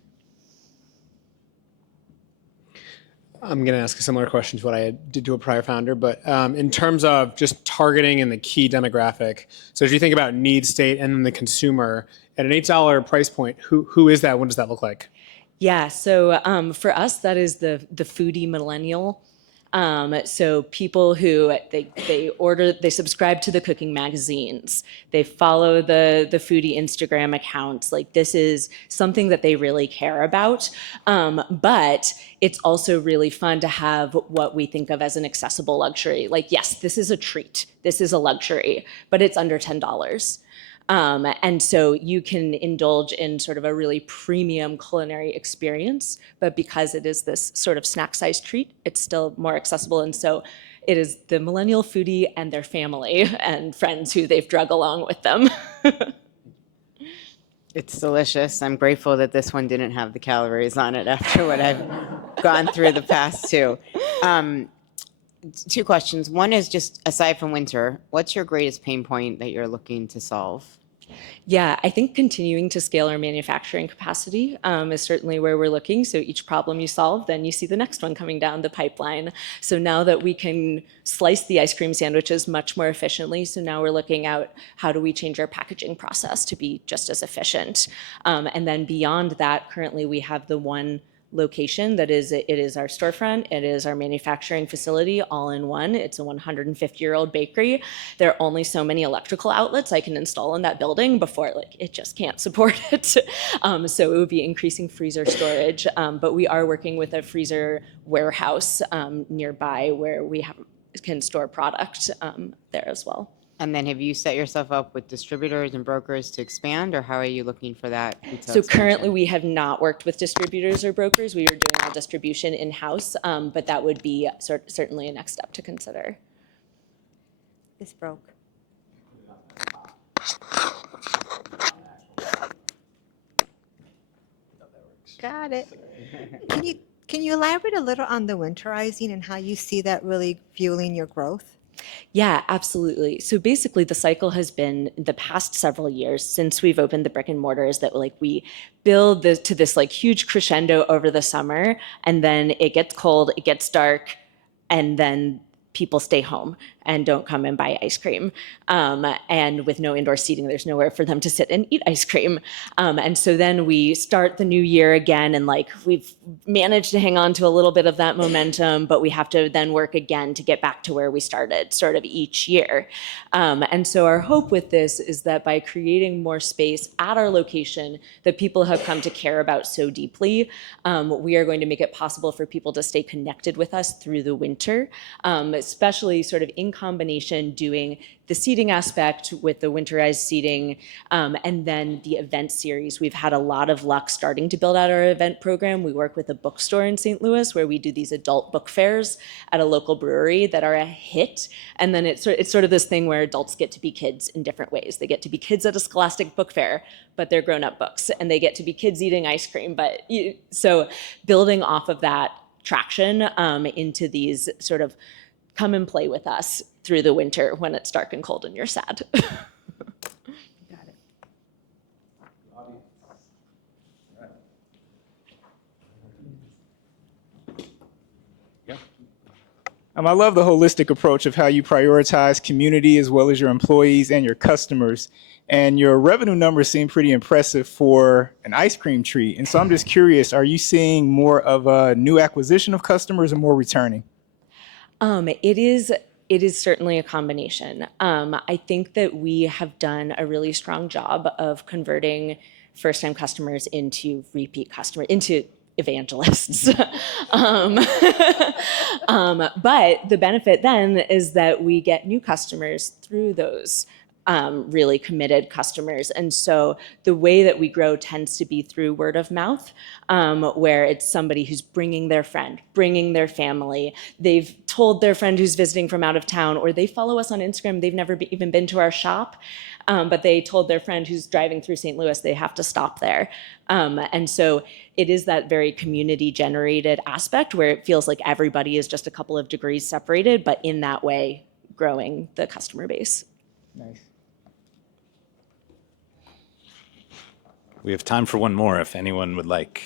I'm going to ask a similar question to what I did to a prior founder, but in terms of just targeting and the key demographic, so as you think about need state and then the consumer, at an $8 price point, who is that? What does that look like? Yeah, so for us, that is the foodie millennial. So people who they subscribe to the cooking magazines, they follow the foodie Instagram accounts. Like this is something that they really care about. But it's also really fun to have what we think of as an accessible luxury. Like, yes, this is a treat. This is a luxury, but it's under $10. And so you can indulge in sort of a really premium culinary experience, but because it is this sort of snack-sized treat, it's still more accessible. And so it is the millennial foodie and their family and friends who they've drug along with them. It's delicious. I'm grateful that this one didn't have the calories on it after what I've gone through the past two. Two questions. One is just aside from winter, what's your greatest pain point that you're looking to solve? Yeah, I think continuing to scale our manufacturing capacity is certainly where we're looking. So each problem you solve, then you see the next one coming down the pipeline. So now that we can slice the ice cream sandwiches much more efficiently, so now we're looking at how do we change our packaging process to be just as efficient. And then beyond that, currently we have the one location that is our storefront, it is our manufacturing facility all in one. It's a 150-year-old bakery. There are only so many electrical outlets I can install in that building before it just can't support it. So it would be increasing freezer storage, but we are working with a freezer warehouse nearby where we can store product there as well. And then have you set yourself up with distributors and brokers to expand, or how are you looking for that? So currently we have not worked with distributors or brokers. We are doing all distribution in-house, but that would be certainly a next step to consider. This broke. Got it. Can you elaborate a little on the winterizing and how you see that really fueling your growth? Yeah, absolutely. So basically the cycle has been the past several years since we've opened the brick and mortars that we build to this huge crescendo over the summer, and then it gets cold, it gets dark, and then people stay home and don't come and buy ice cream. And with no indoor seating, there's nowhere for them to sit and eat ice cream. And so then we start the new year again, and we've managed to hang on to a little bit of that momentum, but we have to then work again to get back to where we started sort of each year. And so our hope with this is that by creating more space at our location that people have come to care about so deeply, we are going to make it possible for people to stay connected with us through the winter, especially sort of in combination doing the seating aspect with the winterized seating, and then the event series. We've had a lot of luck starting to build out our event program. We work with a bookstore in St. Louis where we do these adult book fairs at a local brewery that are a hit. And then it's sort of this thing where adults get to be kids in different ways. They get to be kids at a Scholastic book fair, but they're grown-up books, and they get to be kids eating ice cream. So building off of that traction into these sort of come and play with us through the winter when it's dark and cold and you're sad. Got it. I love the holistic approach of how you prioritize community as well as your employees and your customers. And your revenue numbers seem pretty impressive for an ice cream treat. And so I'm just curious, are you seeing more of a new acquisition of customers or more returning? It is certainly a combination. I think that we have done a really strong job of converting first-time customers into repeat customers, into evangelists. But the benefit then is that we get new customers through those really committed customers. And so the way that we grow tends to be through word of mouth, where it's somebody who's bringing their friend, bringing their family. They've told their friend who's visiting from out of town, or they follow us on Instagram. They've never even been to our shop, but they told their friend who's driving through St. Louis they have to stop there. And so it is that very community generated aspect where it feels like everybody is just a couple of degrees separated, but in that way, growing the customer base. Nice. We have time for one more if anyone would like.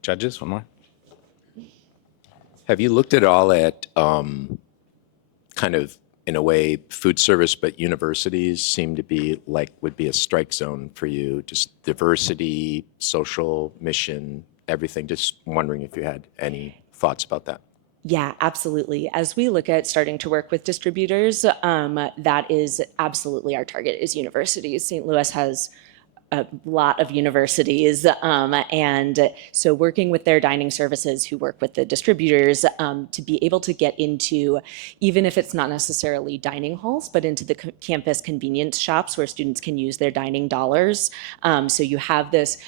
Judges, one more. Have you looked at all at kind of in a way, food service, but universities seem to be would be a strike zone for you. Just diversity, social mission, everything. Just wondering if you had any thoughts about that. Yeah, absolutely. As we look at starting to work with distributors, that is absolutely our target is universities. St. Louis has a lot of universities, and so working with their dining services who work with the distributors to be able to get into, even if it's not necessarily dining halls, but into the campus convenience shops where students can use their dining dollars. So you have this,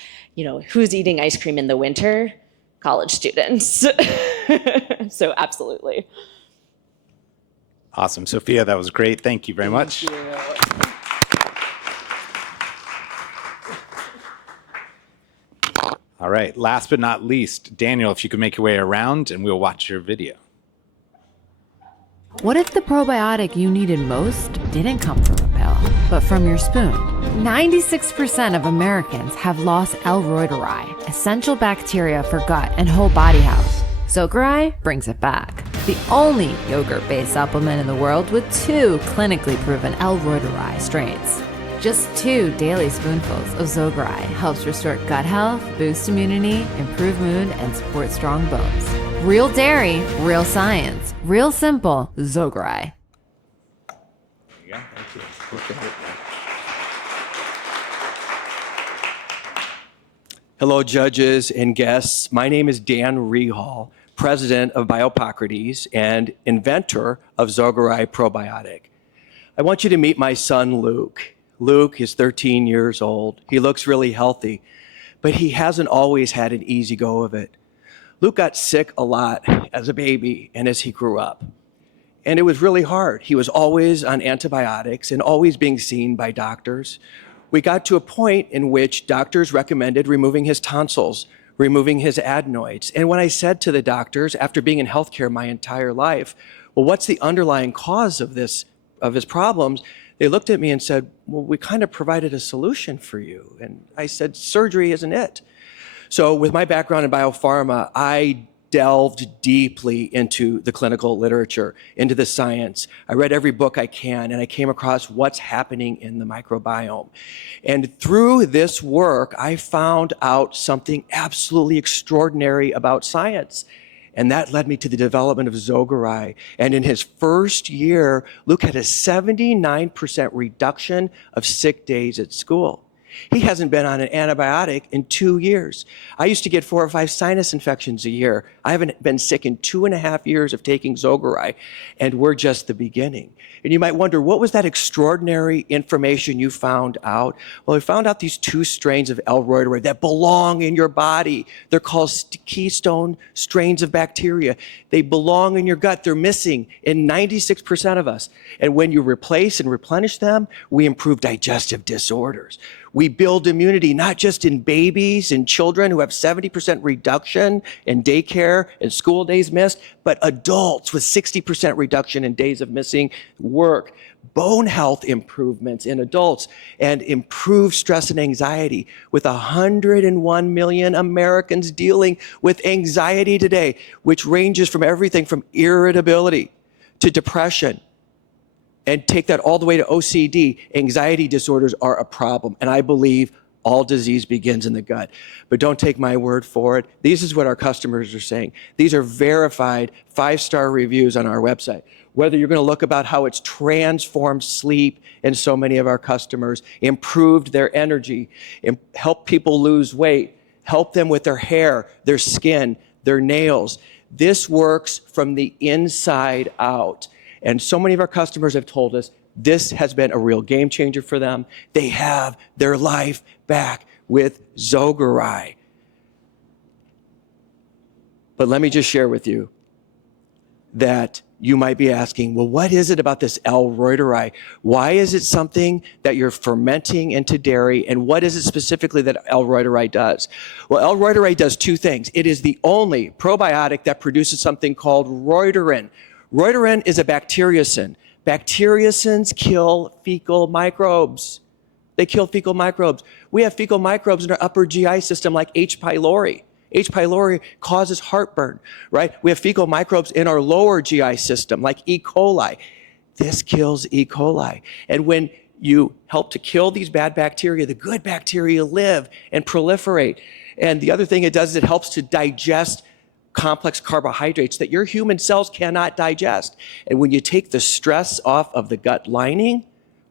who's eating ice cream in the winter? College students. So absolutely. Awesome. Sophia, that was great. Thank you very much. All right. Last but not least, Daniel, if you could make your way around and we'll watch your video. What if the probiotic you needed most didn't come from a pill, but from your spoon? 96% of Americans have lost L. reuteri, essential bacteria for gut and whole body health. Zogurai brings it back. The only yogurt-based supplement in the world with 2 clinically proven L. reuteri strains. Just 2 daily spoonfuls of Zogurai helps restore gut health, boost immunity, improve mood, and support strong bones. Real dairy, real science, real simple, Zogurai. There you go. Thank you. Hello, judges and guests. My name is Dan Rehal, president of Biopocrates and inventor of Zogurai Probiotic. I want you to meet my son, Luke. Luke is 13 years old. He looks really healthy, but he hasn't always had an easy go of it. Luke got sick a lot as a baby and as he grew up. And it was really hard. He was always on antibiotics and always being seen by doctors. We got to a point in which doctors recommended removing his tonsils, removing his adenoids. And when I said to the doctors, after being in healthcare my entire life, well, what's the underlying cause of his problems? They looked at me and said, well, we kind of provided a solution for you. And I said, surgery isn't it. So with my background in biopharma, I delved deeply into the clinical literature, into the science. I read every book I can, and I came across what's happening in the microbiome. And through this work, I found out something absolutely extraordinary about science. And that led me to the development of Zogurai. And in his first year, Luke had a 79% reduction of sick days at school. He hasn't been on an antibiotic in 2 years. I used to get 4 or 5 sinus infections a year. I haven't been sick in 2.5 years of taking Zogurai, and we're just the beginning. And you might wonder, what was that extraordinary information you found out? Well, I found out these 2 strains of L. reuteri that belong in your body. They're called keystone strains of bacteria. They belong in your gut. They're missing in 96% of us. And when you replace and replenish them, we improve digestive disorders. We build immunity, not just in babies and children who have 70% reduction in daycare and school days missed, but adults with 60% reduction in days of missing work, bone health improvements in adults, and improved stress and anxiety, with 101 million Americans dealing with anxiety today, which ranges from everything from irritability to depression. And take that all the way to OCD. Anxiety disorders are a problem. And I believe all disease begins in the gut. But don't take my word for it. This is what our customers are saying. These are verified 5-star reviews on our website. Whether you're going to look about how it's transformed sleep in so many of our customers, improved their energy, helped people lose weight, help them with their hair, their skin, their nails. This works from the inside out. And so many of our customers have told us this has been a real game changer for them. They have their life back with Zogurai. But let me just share with you that you might be asking, well, what is it about this L. reuteri? Why is it something that you're fermenting into dairy? And what is it specifically that L. reuteri does? Well, L. reuteri does 2 things. It is the only probiotic that produces something called reuteri. Reuteri is a bacteriocin. Bacteriocins kill fecal microbes. They kill fecal microbes. We have fecal microbes in our upper GI system like H. pylori. H. pylori causes heartburn, right? We have fecal microbes in our lower GI system like E. coli. This kills E. coli. And when you help to kill these bad bacteria, the good bacteria live and proliferate. And the other thing it does is it helps to digest complex carbohydrates that your human cells cannot digest. And when you take the stress off of the gut lining,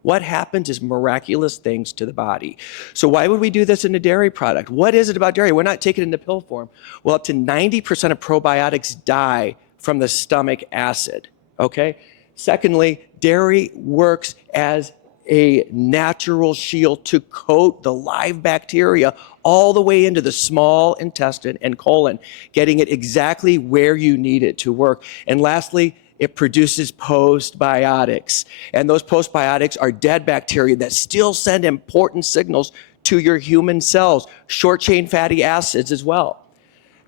what happens is miraculous things to the body. So why would we do this in a dairy product? What is it about dairy? We're not taking it in the pill form. Well, up to 90% of probiotics die from the stomach acid, okay? Secondly, dairy works as a natural shield to coat the live bacteria all the way into the small intestine and colon, getting it exactly where you need it to work. And lastly, it produces postbiotics. And those postbiotics are dead bacteria that still send important signals to your human cells, short chain fatty acids as well.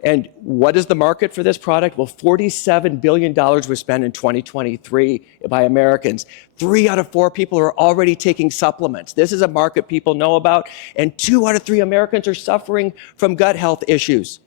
And what is the market for this product? Well, $47 billion was spent in 2023 by Americans. 3 out of 4 people are already taking supplements. This is a market people know about. And 2 out of 3 Americans are suffering from gut health issues.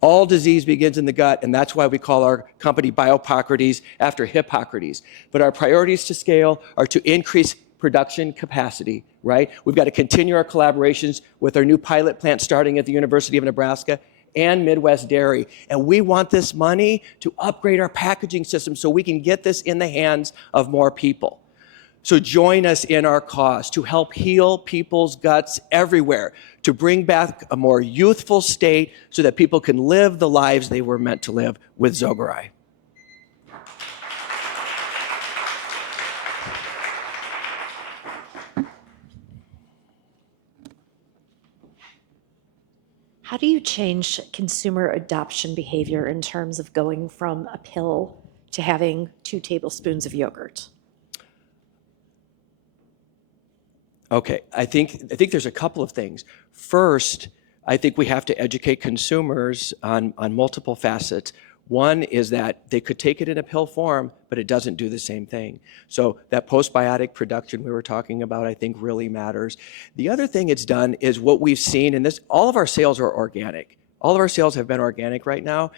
All disease begins in the gut, and that's why we call our company Biopocrates after Hippocrates. But our priorities to scale are to increase production capacity, right? We've got to continue our collaborations with our new pilot plant starting at the University of Nebraska and Midwest Dairy. And we want this money to upgrade our packaging system so we can get this in the hands of more people. So join us in our cause to help heal people's guts everywhere, to bring back a more youthful state so that people can live the lives they were meant to live with Zogarai. How do you change consumer adoption behavior in terms of going from a pill to having 2 tablespoons of yogurt? Okay, I think there's a couple of things. First, I think we have to educate consumers on multiple facets. One is that they could take it in a pill form, but it doesn't do the same thing. So that postbiotic production we were talking about, I think really matters. The other thing it's done is what we've seen, and this, all of our sales are organic. All of our sales have been organic right now,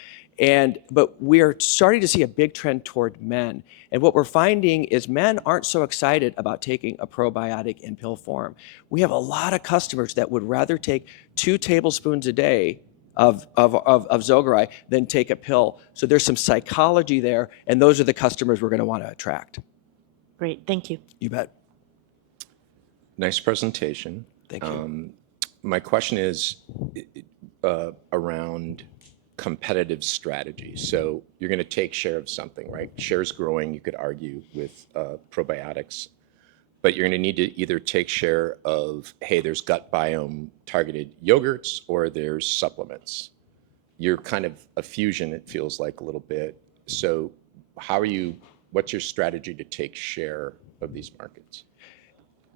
but we are starting to see a big trend toward men. And what we're finding is men aren't so excited about taking a probiotic in pill form. We have a lot of customers that would rather take 2 tablespoons a day of Zogarai than take a pill. So there's some psychology there, and those are the customers we're going to want to attract. Great, thank you. You bet. Nice presentation. Thank you. My question is around competitive strategy. So you're going to take share of something, right? Share's growing, you could argue, with probiotics. But you're going to need to either take share of, hey, there's gut biome targeted yogurts, or there's supplements. You're kind of a fusion, it feels like, a little bit. So what's your strategy to take share of these markets?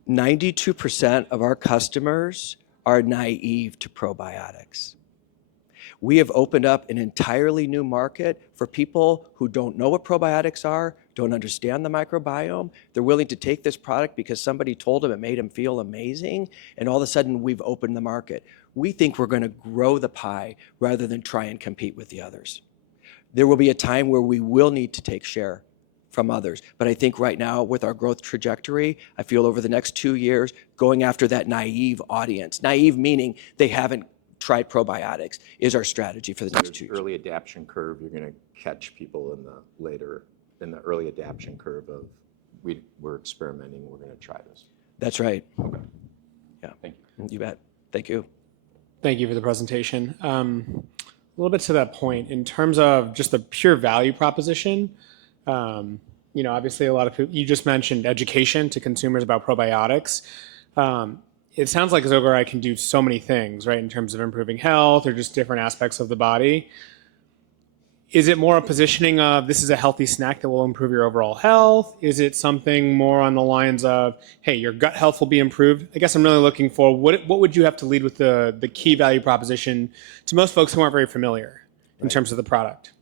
92% of our customers are naive to probiotics. We have opened up an entirely new market for people who don't know what probiotics are, don't understand the microbiome. They're willing to take this product because somebody told them it made them feel amazing, and all of a sudden we've opened the market. We think we're going to grow the pie rather than try and compete with the others. There will be a time where we will need to take share from others, but I think right now with our growth trajectory, I feel over the next 2 years, going after that naive audience, naive meaning they haven't tried probiotics, is our strategy for the next 2 years. Early adaptation curve, you're going to catch people in the early adaptation curve of we're experimenting, we're going to try this. That's right. Okay. Yeah. Thank you. You bet. Thank you. Thank you for the presentation. A little bit to that point, in terms of just the pure value proposition, obviously a lot of people, you just mentioned education to consumers about probiotics. It sounds like Zogarai can do so many things, right, in terms of improving health or just different aspects of the body. Is it more a positioning of this is a healthy snack that will improve your overall health? Is it something more on the lines of, hey, your gut health will be improved? I guess I'm really looking for what would you have to lead with the key value proposition to most folks who aren't very familiar in terms of the product?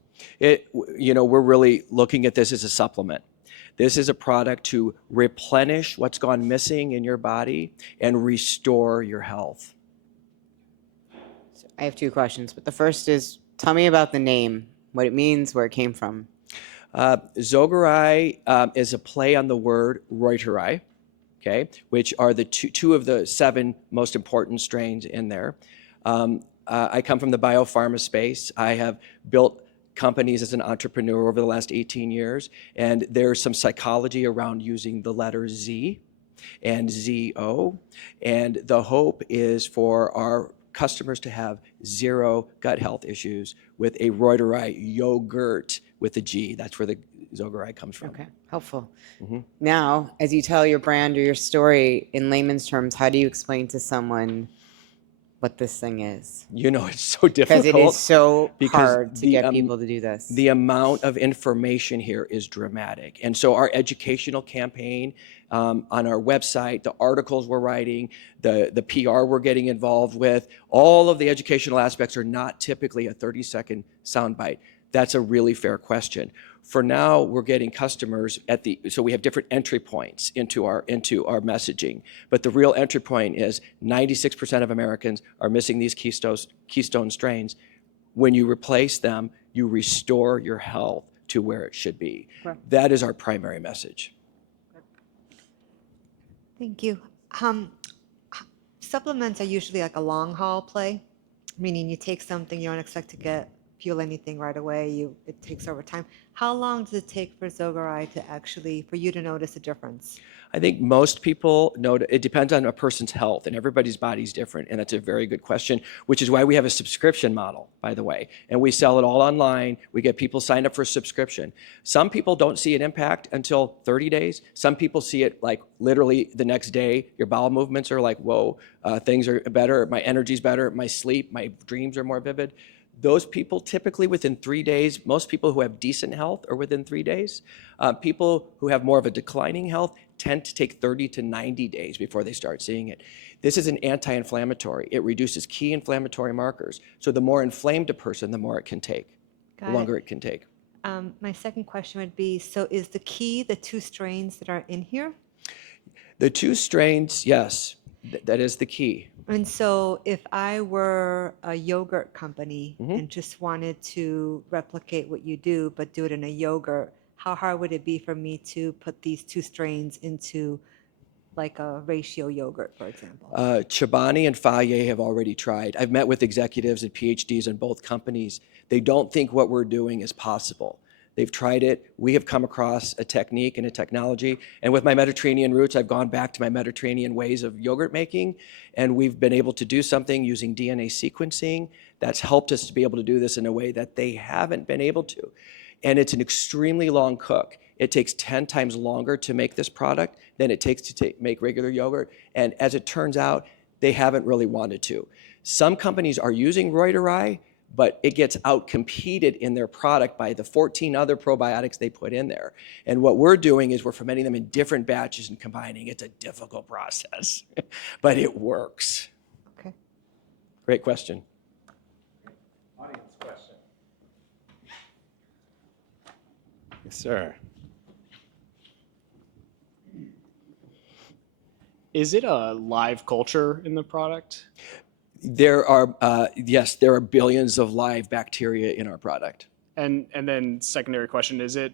We're really looking at this as a supplement. This is a product to replenish what's gone missing in your body and restore your health. So I have 2 questions, but the first is, tell me about the name, what it means, where it came from. Zogarai is a play on the word Reuteri, okay, which are the two of the 7 most important strains in there. I come from the biopharma space. I have built companies as an entrepreneur over the last 18 years, and there's some psychology around using the letter Z and ZO, and the hope is for our customers to have 0 gut health issues with a Reuteri yogurt with a G. That's where the Zogarai comes from. Okay, helpful. Mhm. Now, as you tell your brand or your story in layman's terms, how do you explain to someone what this thing is? You know, it's so difficult. Because it is so because hard to the, get people to do this. The amount of information here is dramatic. And so our educational campaign on our website, the articles we're writing, the PR we're getting involved with, all of the educational aspects are not typically a 30-second soundbite. That's a really fair question. For now, we're getting customers so we have different entry points into our messaging. But the real entry point is 96% of Americans are missing these keystone strains. When you replace them, you restore your health to where it should be. Right. That is our primary message. Thank you. Supplements are usually like a long haul play, meaning you take something you don't expect to feel anything right away. It takes over time. How long does it take for Zogarai for you to notice a difference? I think most people know it depends on a person's health, and everybody's body's different, and that's a very good question, which is why we have a subscription model, by the way, and we sell it all online. We get people signed up for a subscription. Some people don't see an impact until 30 days. Some people see it like literally the next day. Your bowel movements are like, whoa, things are better, my energy's better, my sleep, my dreams are more vivid. Those people typically within 3 days, most people who have decent health are within 3 days. People who have more of a declining health tend to take 30 to 90 days before they start seeing it. This is an anti-inflammatory. It reduces key inflammatory markers. So the more inflamed a person, the more it can take, the longer it can take. My second question would be, so is the key the 2 strains that are in here? The 2 strains, yes, that is the key. And so if I were a yogurt company and just wanted to replicate what you do, but do it in a yogurt, how hard would it be for me to put these 2 strains into like a ratio yogurt, for example? Chobani and Faye have already tried. I've met with executives and PhDs in both companies. They don't think what we're doing is possible. They've tried it. We have come across a technique and a technology. And with my Mediterranean roots, I've gone back to my Mediterranean ways of yogurt making. And we've been able to do something using DNA sequencing that's helped us to be able to do this in a way that they haven't been able to. And it's an extremely long cook. It takes 10 times longer to make this product than it takes to make regular yogurt. And as it turns out, they haven't really wanted to. Some companies are using Reuteri, but it gets out-competed in their product by the 14 other probiotics they put in there. And what we're doing is we're fermenting them in different batches and combining. It's a difficult process, but it works. Okay. Great question. Audience question. Yes, sir. Is it a live culture in the product? There are, yes, there are billions of live bacteria in our product. And then secondary question, is it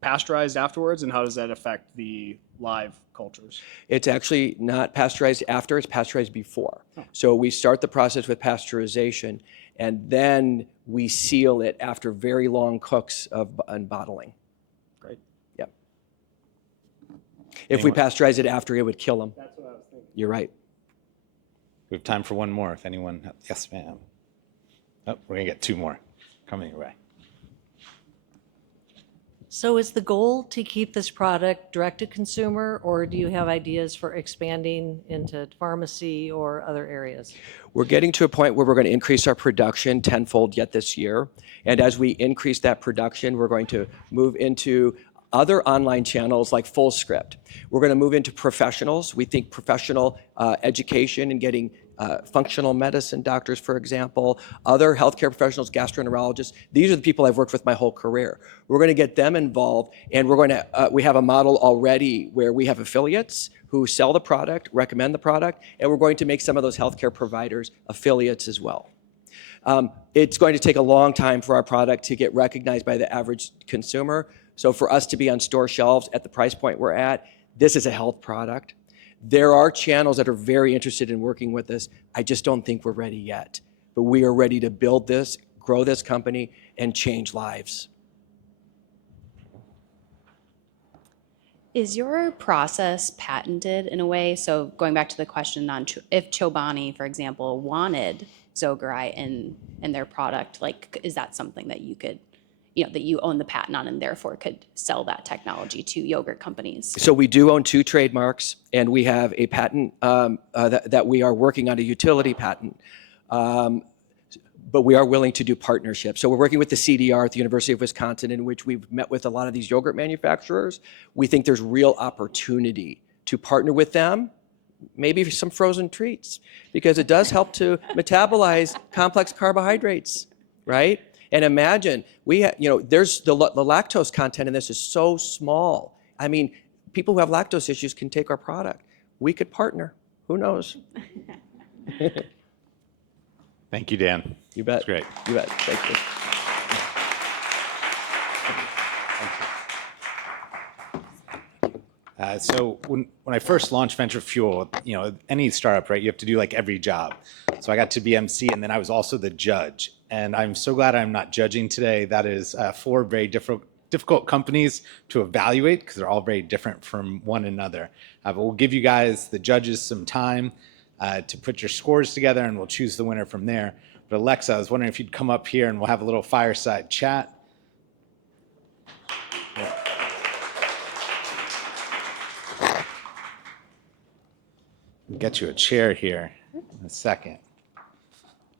pasteurized afterwards, and how does that affect the live cultures? It's actually not pasteurized after, it's pasteurized before. So we start the process with pasteurization, and then we seal it after very long cooks and bottling. Great. Yep. If we pasteurize it after, it would kill them. That's what I was thinking. You're right. We have time for one more if anyone. Yes, ma'am. Oh, we're going to get 2 more coming your way. So is the goal to keep this product direct to consumer, or do you have ideas for expanding into pharmacy or other areas? We're getting to a point where we're going to increase our production tenfold yet this year. And as we increase that production, we're going to move into other online channels like FullScript. We're going to move into professionals. We think professional education and getting functional medicine doctors, for example, other healthcare professionals, gastroenterologists. These are the people I've worked with my whole career. We're going to get them involved, and we're going to, we have a model already where we have affiliates who sell the product, recommend the product, and we're going to make some of those healthcare providers affiliates as well. It's going to take a long time for our product to get recognized by the average consumer. So for us to be on store shelves at the price point we're at, this is a health product. There are channels that are very interested in working with us. I just don't think we're ready yet. But we are ready to build this, grow this company, and change lives. Is your process patented in a way? So going back to the question on if Chobani, for example, wanted Zogarai in their product, like, is that something that you could, that you own the patent on and therefore could sell that technology to yogurt companies? So we do own 2 trademarks, and we have a patent that we are working on, a utility patent. But we are willing to do partnerships. So we're working with the CDR at the University of Wisconsin, in which we've met with a lot of these yogurt manufacturers. We think there's real opportunity to partner with them, maybe for some frozen treats, because it does help to metabolize complex carbohydrates, right? And imagine, there's the lactose content in this is so small. I mean, people who have lactose issues can take our product. We could partner. Who knows? Thank you, Dan. You bet. That's great. You bet. Thank you. So when I first launched Venture Fuel, any startup, right, you have to do like every job. So I got to be MC, and then I was also the judge. And I'm so glad I'm not judging today. That is 4 very difficult companies to evaluate because they're all very different from one another. But we'll give you guys, the judges, some time to put your scores together, and we'll choose the winner from there. But Alexa, I was wondering if you'd come up here and we'll have a little fireside chat. Yeah. We'll get you a chair here in a second.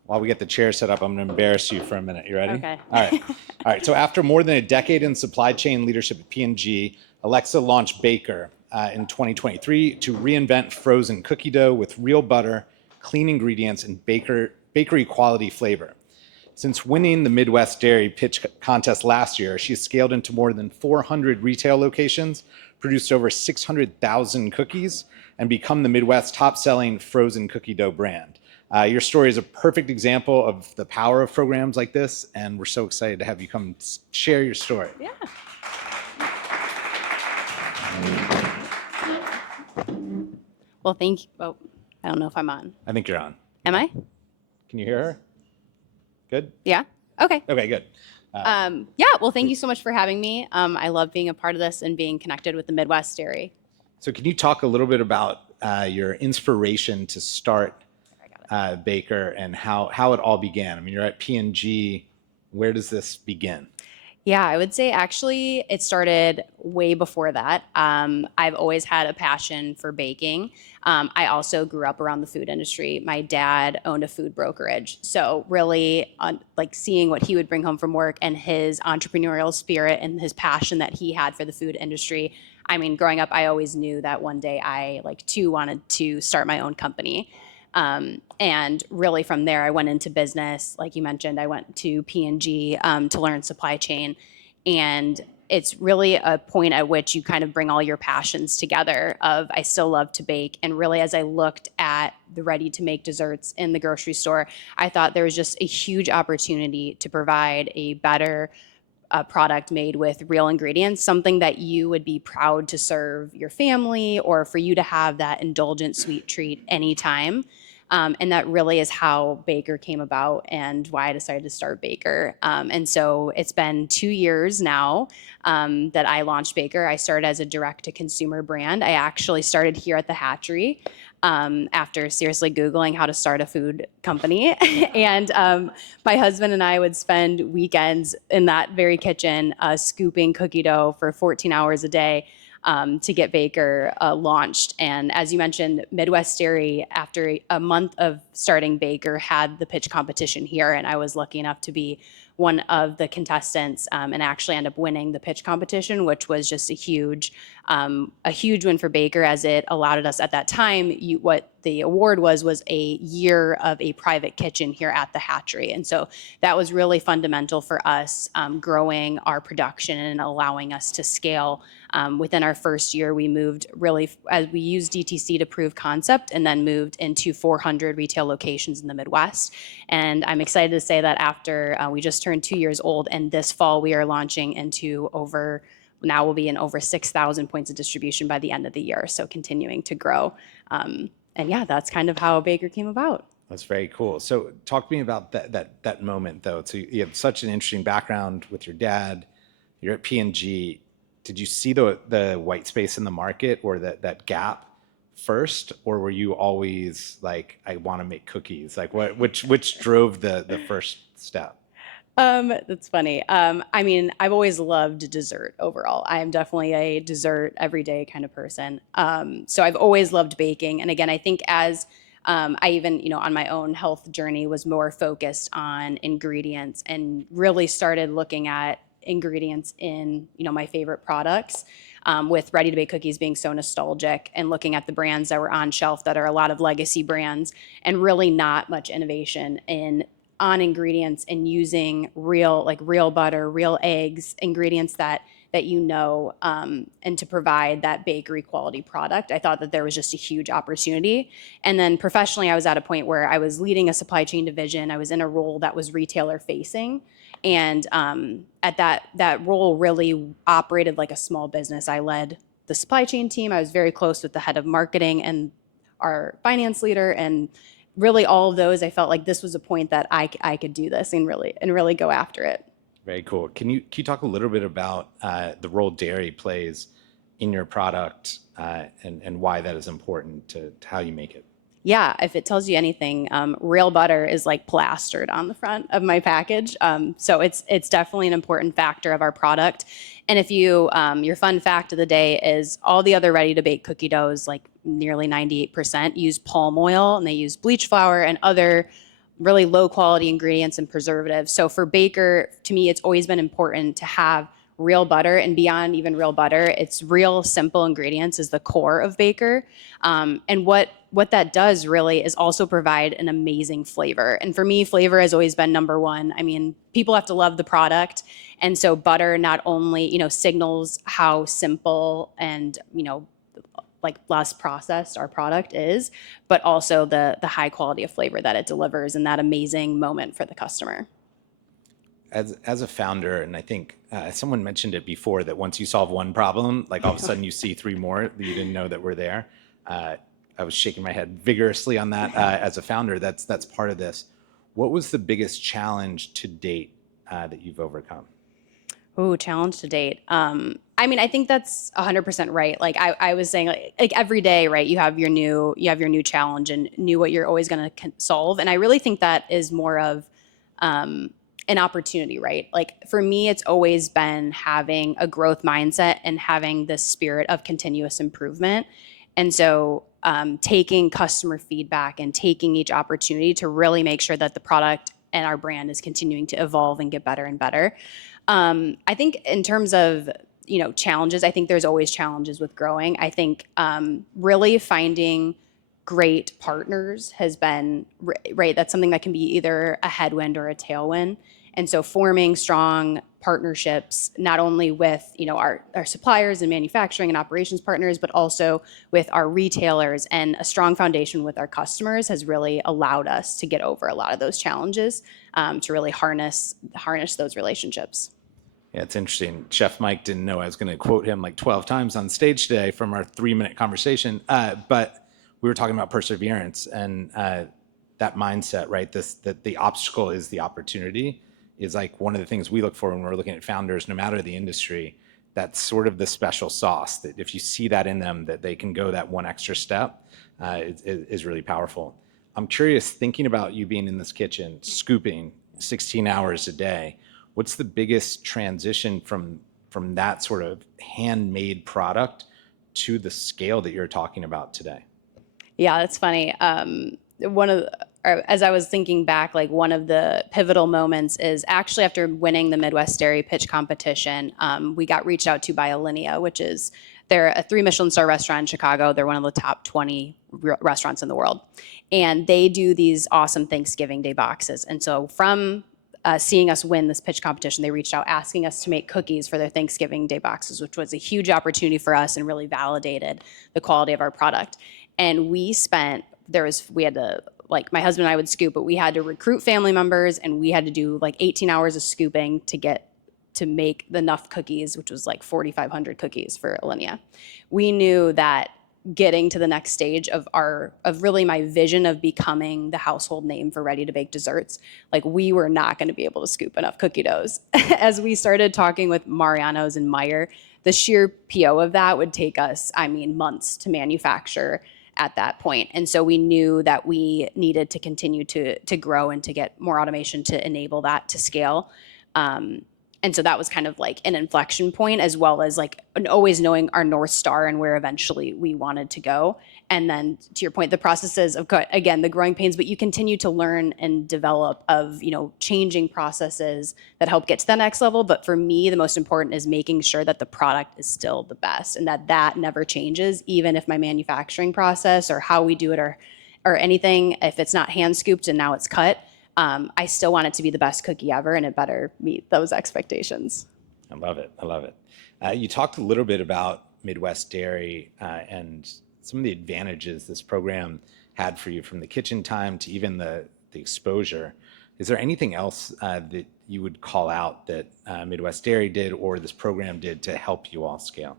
While we get the chair set up, I'm going to embarrass you for a minute. You ready? Okay. All right. So after more than a decade in supply chain leadership at P&G, Alexa launched Baker in 2023 to reinvent frozen cookie dough with real butter, clean ingredients, and bakery quality flavor. Since winning the Midwest Dairy Pitch Contest last year, she's scaled into more than 400 retail locations, produced over 600,000 cookies, and become the Midwest's top-selling frozen cookie dough brand. Your story is a perfect example of the power of programs like this, and we're so excited to have you come share your story. Yeah. Well, thank you. Oh, I don't know if I'm on. I think you're on. Am I? Can you hear her? Good? Yeah? Okay. Okay, good. Yeah, well, thank you so much for having me. I love being a part of this and being connected with the Midwest Dairy. So can you talk a little bit about your inspiration to start Baker and how it all began? I mean, you're at P&G. Where does this begin? Yeah, I would say actually it started way before that. I've always had a passion for baking. I also grew up around the food industry. My dad owned a food brokerage. So really like seeing what he would bring home from work and his entrepreneurial spirit and his passion that he had for the food industry. I mean, growing up, I always knew that one day I too wanted to start my own company. And really from there, I went into business. Like you mentioned, I went to P&G to learn supply chain. And it's really a point at which you kind of bring all your passions together of I still love to bake. And really, as I looked at the ready-to-make desserts in the grocery store, I thought there was just a huge opportunity to provide a better product made with real ingredients, something that you would be proud to serve your family or for you to have that indulgent sweet treat anytime. And that really is how Baker came about and why I decided to start Baker. And so it's been 2 years now that I launched Baker. I started as a direct-to-consumer brand. I actually started here at the Hatchery after seriously Googling how to start a food company. And my husband and I would spend weekends in that very kitchen scooping cookie dough for 14 hours a day to get Baker launched. And as you mentioned, Midwest Dairy, after a month of starting Baker, had the pitch competition here, and I was lucky enough to be one of the contestants and actually end up winning the pitch competition, which was just a huge win for Baker, as it allowed us at that time. What the award was a year of a private kitchen here at the Hatchery. And so that was really fundamental for us growing our production and allowing us to scale. Within our first year, we moved we used DTC to prove concept and then moved into 400 retail locations in the Midwest. And I'm excited to say that after we just turned 2 years old, and this fall we are launching into over Now we'll be in over 6,000 points of distribution by the end of the year, so continuing to grow. And yeah, that's kind of how Baker came about. That's very cool. So talk to me about that moment though. So you have such an interesting background with your dad. You're at P&G. Did you see the white space in the market or that gap first, or were you always like, I want to make cookies? Like which drove the first step? That's funny. I mean, I've always loved dessert overall. I am definitely a dessert everyday kind of person. So I've always loved baking. And again, I think as I even, on my own health journey was more focused on ingredients and really started looking at ingredients in, my favorite products, with ready to bake cookies being so nostalgic and looking at the brands that were on shelf that are a lot of legacy brands and really not much innovation on ingredients and using real butter, real eggs, ingredients that and to provide that bakery quality product. I thought that there was just a huge opportunity. And then professionally, I was at a point where I was leading a supply chain division. I was in a role that was retailer facing. And at that role really operated like a small business. I led the supply chain team. I was very close with the head of marketing and our finance leader, and really all of those, I felt like this was a point that I could do this and really go after it. Very cool. Can you talk a little bit about the role dairy plays in your product and why that is important to how you make it? Yeah, if it tells you anything, real butter is like plastered on the front of my package. So it's definitely an important factor of our product. And if you, your fun fact of the day is all the other ready to bake cookie doughs, like nearly 98%, use palm oil and they use bleach flour and other really low quality ingredients and preservatives. So for Baker, to me, it's always been important to have real butter, and beyond even real butter, it's real simple ingredients is the core of Baker. And what that does really is also provide an amazing flavor. And for me, flavor has always been number one. I mean, people have to love the product. And so butter not only, signals how simple and, like less processed our product is, but also the high quality of flavor that it delivers and that amazing moment for the customer. As a founder, and I think someone mentioned it before, that once you solve one problem, like all of a sudden you see three more that you didn't know that were there. I was shaking my head vigorously on that. As a founder, that's part of this. What was the biggest challenge to date that you've overcome? Oh, challenge to date. I mean, I think that's 100% right. Like I was saying, like every day, right? You have your new challenge and what you're always going to solve. And I really think that is more of an opportunity, right? Like for me, it's always been having a growth mindset and having this spirit of continuous improvement. And so taking customer feedback and taking each opportunity to really make sure that the product and our brand is continuing to evolve and get better and better. I think in terms of, challenges, I think there's always challenges with growing. I think really finding great partners has been, right, that's something that can be either a headwind or a tailwind. And so forming strong partnerships, not only with, our suppliers and manufacturing and operations partners, but also with our retailers, and a strong foundation with our customers has really allowed us to get over a lot of those challenges, to really harness those relationships. Yeah, it's interesting. Chef Mike didn't know I was going to quote him like 12 times on stage today from our 3-minute conversation. But we were talking about perseverance and that mindset, right? That the obstacle is the opportunity is like one of the things we look for when we're looking at founders, no matter the industry. That's sort of the special sauce that if you see that in them, that they can go that one extra step, is really powerful. I'm curious, thinking about you being in this kitchen, scooping 16 hours a day, what's the biggest transition from that sort of handmade product to the scale that you're talking about today? Yeah, that's funny. As I was thinking back, like one of the pivotal moments is actually after winning the Midwest Dairy Pitch Competition, we got reached out to by Alinea, which is, they're a 3 Michelin star restaurant in Chicago. They're one of the top 20 restaurants in the world. And they do these awesome Thanksgiving Day boxes. And so from seeing us win this pitch competition, they reached out asking us to make cookies for their Thanksgiving Day boxes, which was a huge opportunity for us and really validated the quality of our product. And we had to, like my husband and I would scoop, but we had to recruit family members and we had to do like 18 hours of scooping to to make enough cookies, which was like 4,500 cookies for Alinea. We knew that getting to the next stage of really my vision of becoming the household name for ready to bake desserts, like we were not going to be able to scoop enough cookie doughs. As we started talking with Mariano's and Meyer, the sheer PO of that would take us, I mean, months to manufacture at that point. And so we knew that we needed to continue to grow and to get more automation to enable that to scale. And so that was kind of like an inflection point, as well as like always knowing our North Star and where eventually we wanted to go. And then to your point, the processes of, again, the growing pains, but you continue to learn and develop of, changing processes that help get to the next level. But for me, the most important is making sure that the product is still the best and that never changes, even if my manufacturing process or how we do it or anything, if it's not hand scooped and now it's cut, I still want it to be the best cookie ever, and it better meet those expectations. I love it. I love it. You talked a little bit about Midwest Dairy and some of the advantages this program had for you, from the kitchen time to even the exposure. Is there anything else that you would call out that Midwest Dairy did or this program did to help you all scale?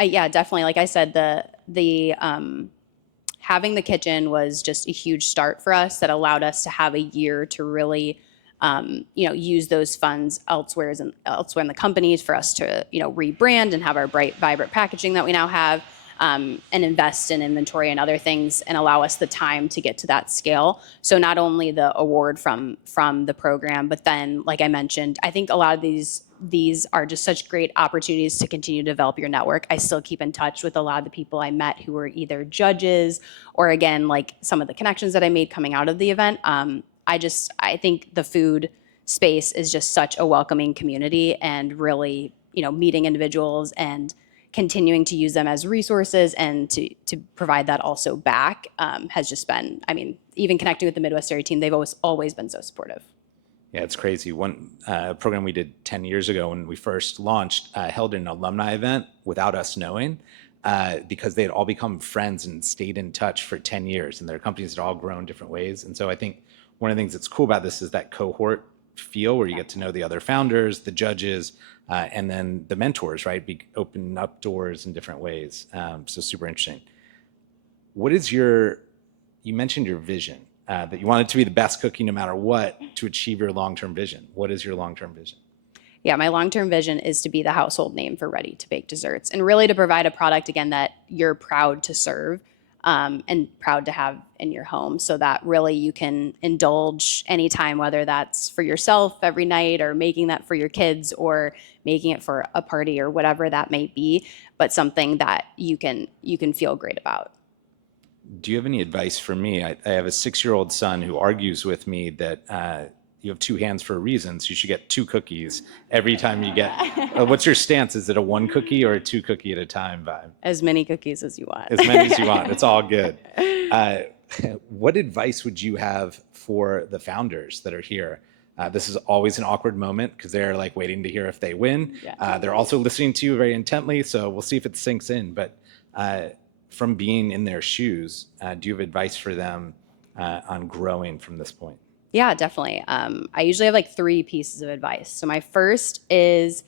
Yeah, definitely. Like I said, the having the kitchen was just a huge start for us that allowed us to have a year to really, use those funds elsewhere in the companies for us to, rebrand and have our bright, vibrant packaging that we now have, and invest in inventory and other things and allow us the time to get to that scale. So not only the award from the program, but then, like I mentioned, I think a lot of these are just such great opportunities to continue to develop your network. I still keep in touch with a lot of the people I met who were either judges or, again, like some of the connections that I made coming out of the event. I think the food space is just such a welcoming community, and really, meeting individuals and continuing to use them as resources and to provide that also back has just been, even connecting with the Midwest Dairy team, they've always been so supportive. Yeah, it's crazy. One program we did 10 years ago when we first launched held an alumni event without us knowing, because they had all become friends and stayed in touch for 10 years, and their companies had all grown different ways. And so I think one of the things that's cool about this is that cohort feel where you get to know the other founders, the judges, and then the mentors, right? Open up doors in different ways. So super interesting. You mentioned your vision. That you want it to be the best cookie no matter what to achieve your long-term vision. What is your long-term vision? Yeah, my long-term vision is to be the household name for ready-to-bake desserts, and really to provide a product, again, that you're proud to serve and proud to have in your home, so that really you can indulge anytime, whether that's for yourself every night or making that for your kids or making it for a party or whatever that may be, but something that you can feel great about. Do you have any advice for me? I have a 6-year-old son who argues with me that you have 2 hands for a reason, so you should get 2 cookies every time you get. What's your stance? Is it a 1 cookie or a 2 cookie at a time vibe? As many cookies as you want. As many as you want. It's all good. What advice would you have for the founders that are here? This is always an awkward moment because they're like waiting to hear if they win. Yeah. They're also listening to you very intently, so we'll see if it sinks in. But from being in their shoes, do you have advice for them on growing from this point? Yeah, definitely. I usually have like 3 pieces of advice. So my first is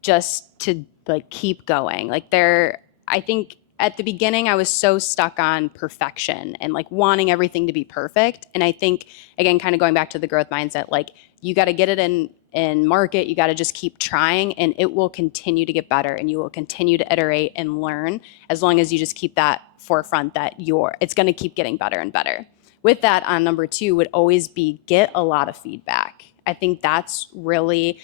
just to like keep going. I think at the beginning I was so stuck on perfection and like wanting everything to be perfect. And I think, again, kind of going back to the growth mindset, like you got to get it in market, you got to just keep trying, and it will continue to get better, and you will continue to iterate and learn as long as you just keep that forefront that it's going to keep getting better and better. With that, on number 2 would always be get a lot of feedback. I think that's really,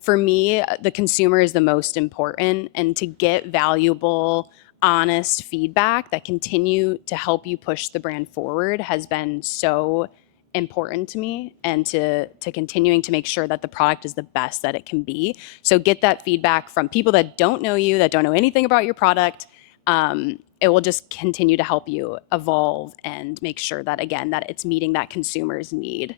for me, the consumer is the most important, and to get valuable, honest feedback that continue to help you push the brand forward has been so important to me, and to continuing to make sure that the product is the best that it can be. So get that feedback from people that don't know you, that don't know anything about your product. It will just continue to help you evolve and make sure that, again, that it's meeting that consumer's need.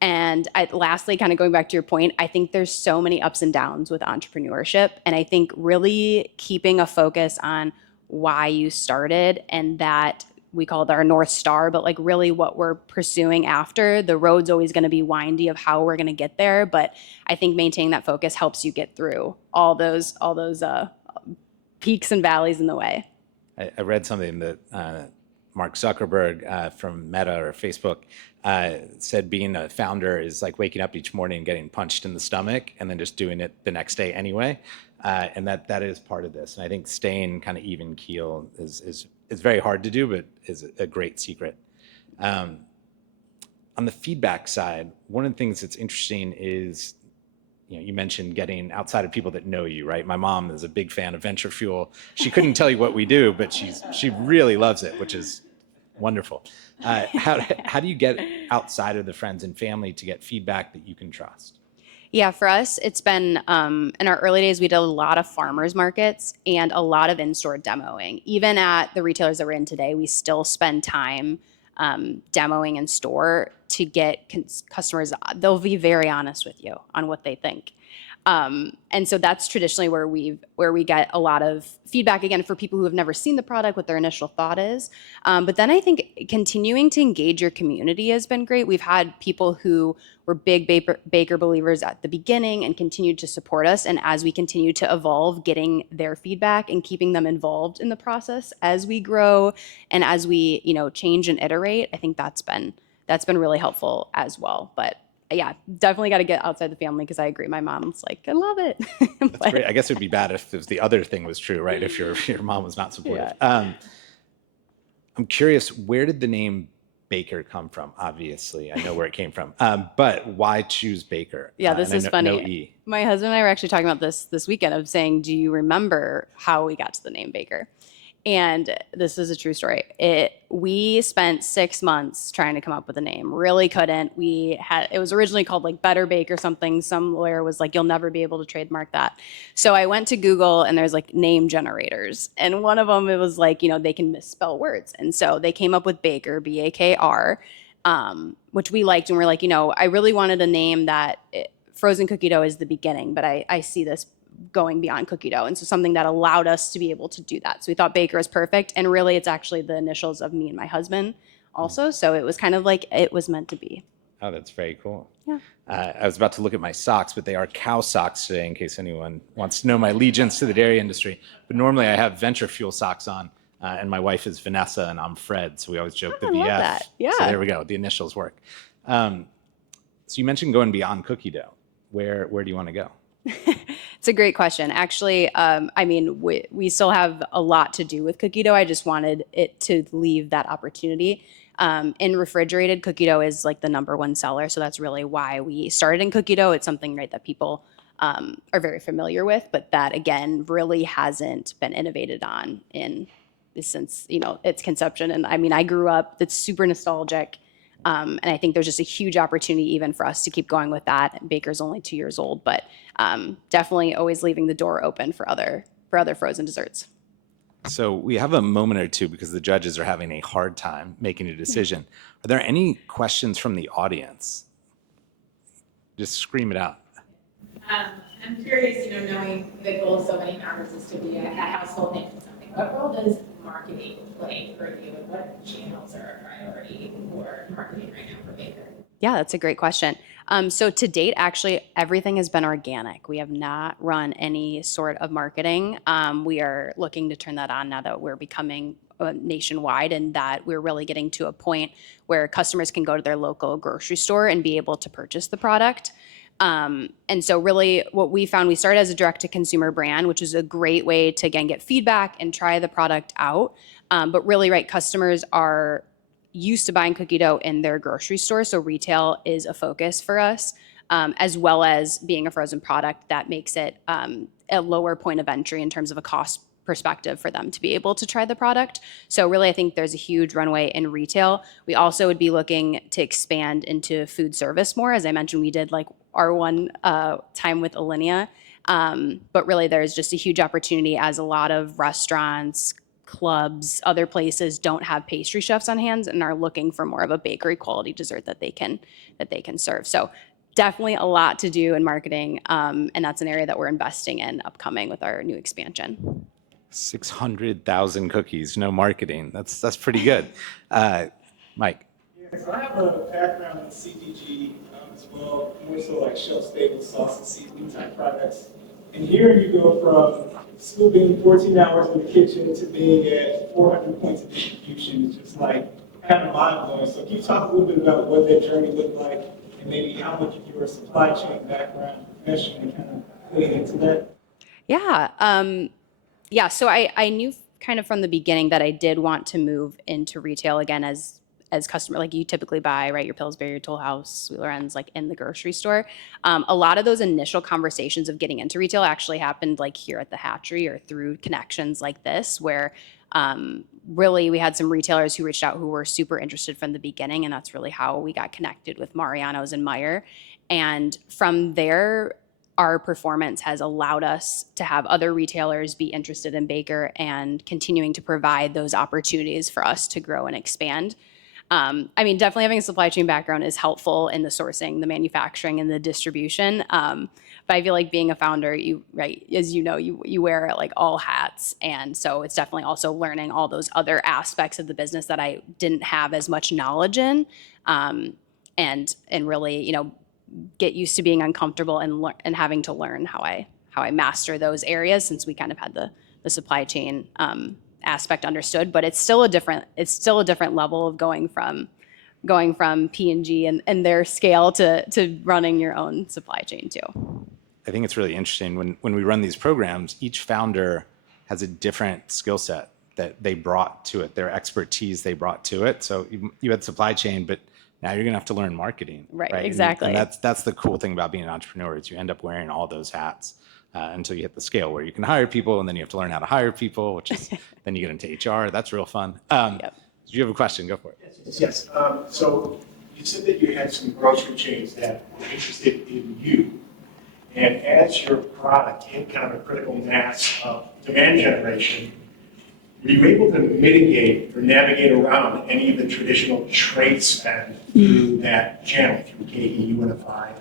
And lastly, kind of going back to your point, I think there's so many ups and downs with entrepreneurship. And I think really keeping a focus on why you started, and that we call it our North Star, but like really what we're pursuing after. The road's always going to be windy of how we're going to get there, but I think maintaining that focus helps you get through all those peaks and valleys in the way. I read something that Mark Zuckerberg from Meta or Facebook said being a founder is like waking up each morning and getting punched in the stomach and then just doing it the next day anyway. And that is part of this. And I think staying kind of even keel is very hard to do, but is a great secret. On the feedback side, one of the things that's interesting is, you mentioned getting outside of people that know you, right? My mom is a big fan of Venture Fuel. She couldn't tell you what we do, but she really loves it, which is wonderful. How do you get outside of the friends and family to get feedback that you can trust? Yeah, for us, it's been, in our early days, we did a lot of farmers markets and a lot of in-store demoing. Even at the retailers that we're in today, we still spend time demoing in store to get customers. They'll be very honest with you on what they think. And so that's traditionally where we get a lot of feedback, again, for people who have never seen the product, what their initial thought is. But then I think continuing to engage your community has been great. We've had people who were big Baker believers at the beginning and continued to support us. And as we continue to evolve, getting their feedback and keeping them involved in the process as we grow and as we, change and iterate, I think that's been really helpful as well. But yeah, definitely got to get outside the family, because I agree. My mom's like, I love it. That's great. I guess it would be bad if the other thing was true, right? If your mom was not supportive. Yeah. I'm curious, where did the name Baker come from? Obviously, I know where it came from, but why choose Baker? Yeah, this is funny. No E. My husband and I were actually talking about this weekend of saying, do you remember how we got to the name Baker? And this is a true story. We spent 6 months trying to come up with a name. Really couldn't. It was originally called like Better Bake or something. Some lawyer was like, you'll never be able to trademark that. So I went to Google and there's like name generators. And one of them, it was like, they can misspell words. And so they came up with Baker, B-A-K-R, which we liked. And we're like, I really wanted a name that frozen cookie dough is the beginning, but I see this going beyond cookie dough. And so something that allowed us to be able to do that. So we thought Baker was perfect. And really, it's actually the initials of me and my husband also. So it was kind of like it was meant to be. Oh, that's very cool. Yeah. I was about to look at my socks, but they are cow socks today, in case anyone wants to know my allegiance to the dairy industry. But normally I have Venture Fuel socks on, and my wife is Vanessa and I'm Fred. So we always joke the VF. Love that. Yeah. So there we go. The initials work. So you mentioned going beyond cookie dough. Where do you want to go? It's a great question. Actually, we still have a lot to do with cookie dough. I just wanted it to leave that opportunity. In refrigerated, cookie dough is like the #1 seller. So that's really why we started in cookie dough. It's something, right, that people are very familiar with, but that, again, really hasn't been innovated on since, its conception. And I grew up, it's super nostalgic. And I think there's just a huge opportunity even for us to keep going with that. Baker's only 2 years old, but definitely always leaving the door open for other frozen desserts. So we have a moment or two because the judges are having a hard time making a decision. Are there any questions from the audience? Just scream it out. I'm curious, knowing the goal of so many founders is to be a household name in something. What role does marketing play for you, and what channels are a priority for marketing right now for Baker? Yeah, that's a great question. So to date, actually, everything has been organic. We have not run any sort of marketing. We are looking to turn that on now that we're becoming nationwide, and that we're really getting to a point where customers can go to their local grocery store and be able to purchase the product. And so really what we found, we started as a direct-to-consumer brand, which is a great way to, again, get feedback and try the product out. But really, right, customers are used to buying cookie dough in their grocery store, so retail is a focus for us, as well as being a frozen product that makes it a lower point of entry in terms of a cost perspective for them to be able to try the product. So really, I think there's a huge runway in retail. We also would be looking to expand into food service more. As I mentioned, we did like our one time with Alinea, but really there's just a huge opportunity as a lot of restaurants, clubs, other places don't have pastry chefs on hand and are looking for more of a bakery quality dessert that they can serve. So definitely a lot to do in marketing, and that's an area that we're investing in upcoming with our new expansion. 600,000 cookies, no marketing. That's pretty good. Mike. Yeah, so I have a background in CPG as well, more so like shelf-stable sauce and seasoning type products. And here you go from scooping 14 hours in the kitchen to being at 400 points of distribution. It's just like kind of mind-blowing. So can you talk a little bit about what that journey looked like and maybe how much of your supply chain background professionally kind of played into that? Yeah, so I knew kind of from the beginning that I did want to move into retail again as customer, like you typically buy, right, your Pillsbury, your Toll House, Sweet Lorenz, like in the grocery store. A lot of those initial conversations of getting into retail actually happened like here at the Hatchery or through connections like this, where really we had some retailers who reached out who were super interested from the beginning, and that's really how we got connected with Mariano's and Meyer. And from there, our performance has allowed us to have other retailers be interested in Baker and continuing to provide those opportunities for us to grow and expand. I mean, definitely having a supply chain background is helpful in the sourcing, the manufacturing, and the distribution. But I feel like being a founder, right, as you know, you wear like all hats. And so it's definitely also learning all those other aspects of the business that I didn't have as much knowledge in. And really, get used to being uncomfortable and having to learn how I master those areas, since we kind of had the supply chain aspect understood. But it's still a different level of going from P&G and their scale to running your own supply chain too. I think it's really interesting when we run these programs, each founder has a different skill set that they brought to it, their expertise they brought to it. So you had supply chain, but now you're going to have to learn marketing. Right, exactly. And that's the cool thing about being an entrepreneur is you end up wearing all those hats until you hit the scale where you can hire people, and then you have to learn how to hire people, which is then you get into HR. That's real fun. Do you have a question? Go for it. Yes. So you said that you had some grocery chains that were interested in you. And as your product hit kind of a critical mass of demand generation, were you able to mitigate or navigate around any of the traditional trade spend through that channel, through KE, UNFI,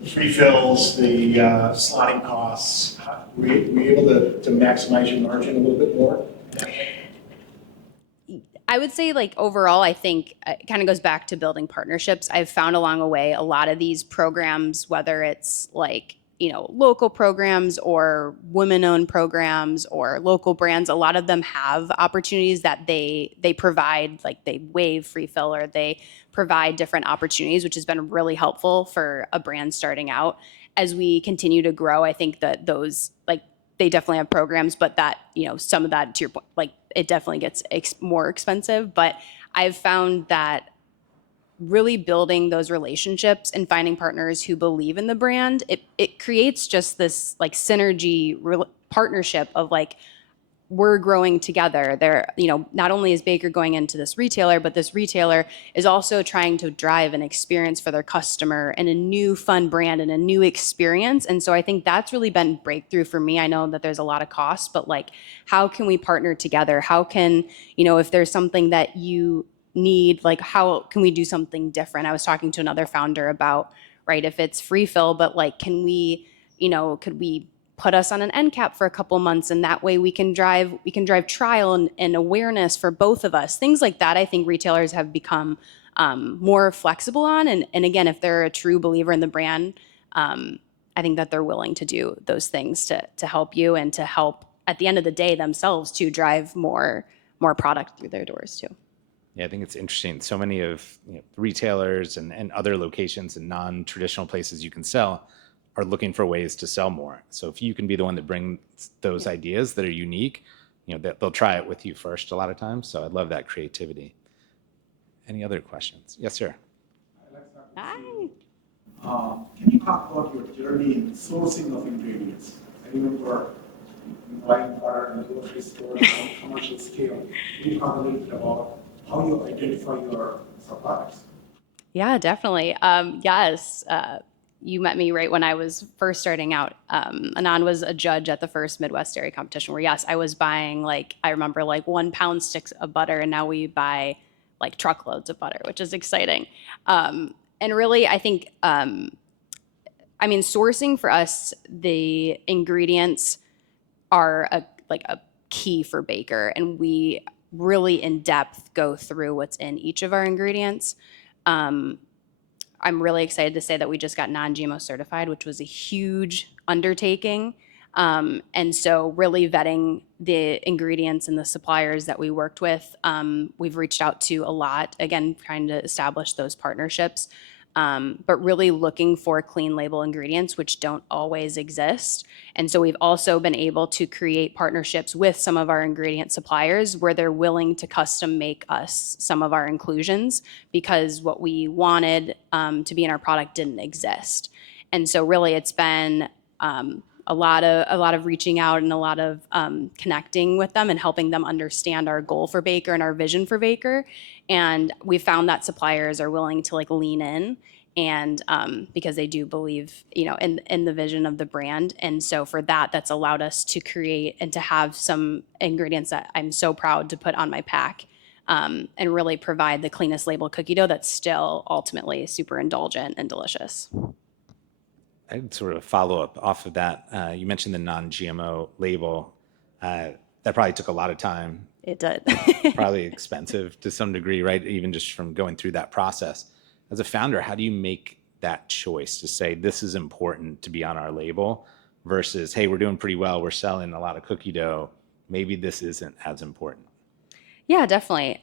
the free fills, the slotting costs? Were you able to maximize your margin a little bit more? I would say, like, overall, I think it kind of goes back to building partnerships. I've found along the way a lot of these programs, whether it's like, local programs or women-owned programs or local brands, a lot of them have opportunities that they provide, like they waive free fill or they provide different opportunities, which has been really helpful for a brand starting out. As we continue to grow, I think that those, like, they definitely have programs, but that, some of that, to your point, like, it definitely gets more expensive. But I've found that really building those relationships and finding partners who believe in the brand, it creates just this like synergy partnership of like, we're growing together. There, not only is Baker going into this retailer, but this retailer is also trying to drive an experience for their customer and a new fun brand and a new experience. And so I think that's really been breakthrough for me. I know that there's a lot of costs, but like, how can we partner together? How can, if there's something that you need, like, how can we do something different? I was talking to another founder about, right, if it's free fill, but like, can we, could we put us on an end cap for a couple months, and that way we can drive trial and awareness for both of us. Things like that, I think retailers have become more flexible on. And again, if they're a true believer in the brand, I think that they're willing to do those things to help you and to help, at the end of the day, themselves to drive more product through their doors too. Yeah, I think it's interesting. So many of retailers and other locations and non-traditional places you can sell are looking for ways to sell more. So if you can be the one that brings those ideas that are unique, they'll try it with you first a lot of times. So I love that creativity. Any other questions? Yes, sir. Hi. Can you talk about your journey in sourcing of ingredients? I remember buying butter in a grocery store on a commercial scale. Can you talk a little bit about how you identify your suppliers? Yeah, definitely. Yes. You met me right when I was first starting out. Anand was a judge at the first Midwest Dairy Competition where, yes, I was buying, like, I remember like 1 pound sticks of butter, and now we buy like truckloads of butter, which is exciting. And really, I think, sourcing for us, the ingredients are like a key for Baker, and we really in depth go through what's in each of our ingredients. I'm really excited to say that we just got non-GMO certified, which was a huge undertaking. And so really vetting the ingredients and the suppliers that we worked with, we've reached out to a lot, again, trying to establish those partnerships, but really looking for clean label ingredients, which don't always exist. And so we've also been able to create partnerships with some of our ingredient suppliers where they're willing to custom make us some of our inclusions because what we wanted to be in our product didn't exist. And so really it's been a lot of reaching out and a lot of connecting with them and helping them understand our goal for Baker and our vision for Baker. And we found that suppliers are willing to like lean in and because they do believe, you know, in the vision of the brand. And so for that, that's allowed us to create and to have some ingredients that I'm so proud to put on my pack and really provide the cleanest label cookie dough that's still ultimately super indulgent and delicious. I'd sort of follow up off of that. You mentioned the non-GMO label. That probably took a lot of time. It did. Probably expensive to some degree, right? Even just from going through that process. As a founder, how do you make that choice to say this is important to be on our label versus, hey, we're doing pretty well, we're selling a lot of cookie dough, maybe this isn't as important? Yeah, definitely.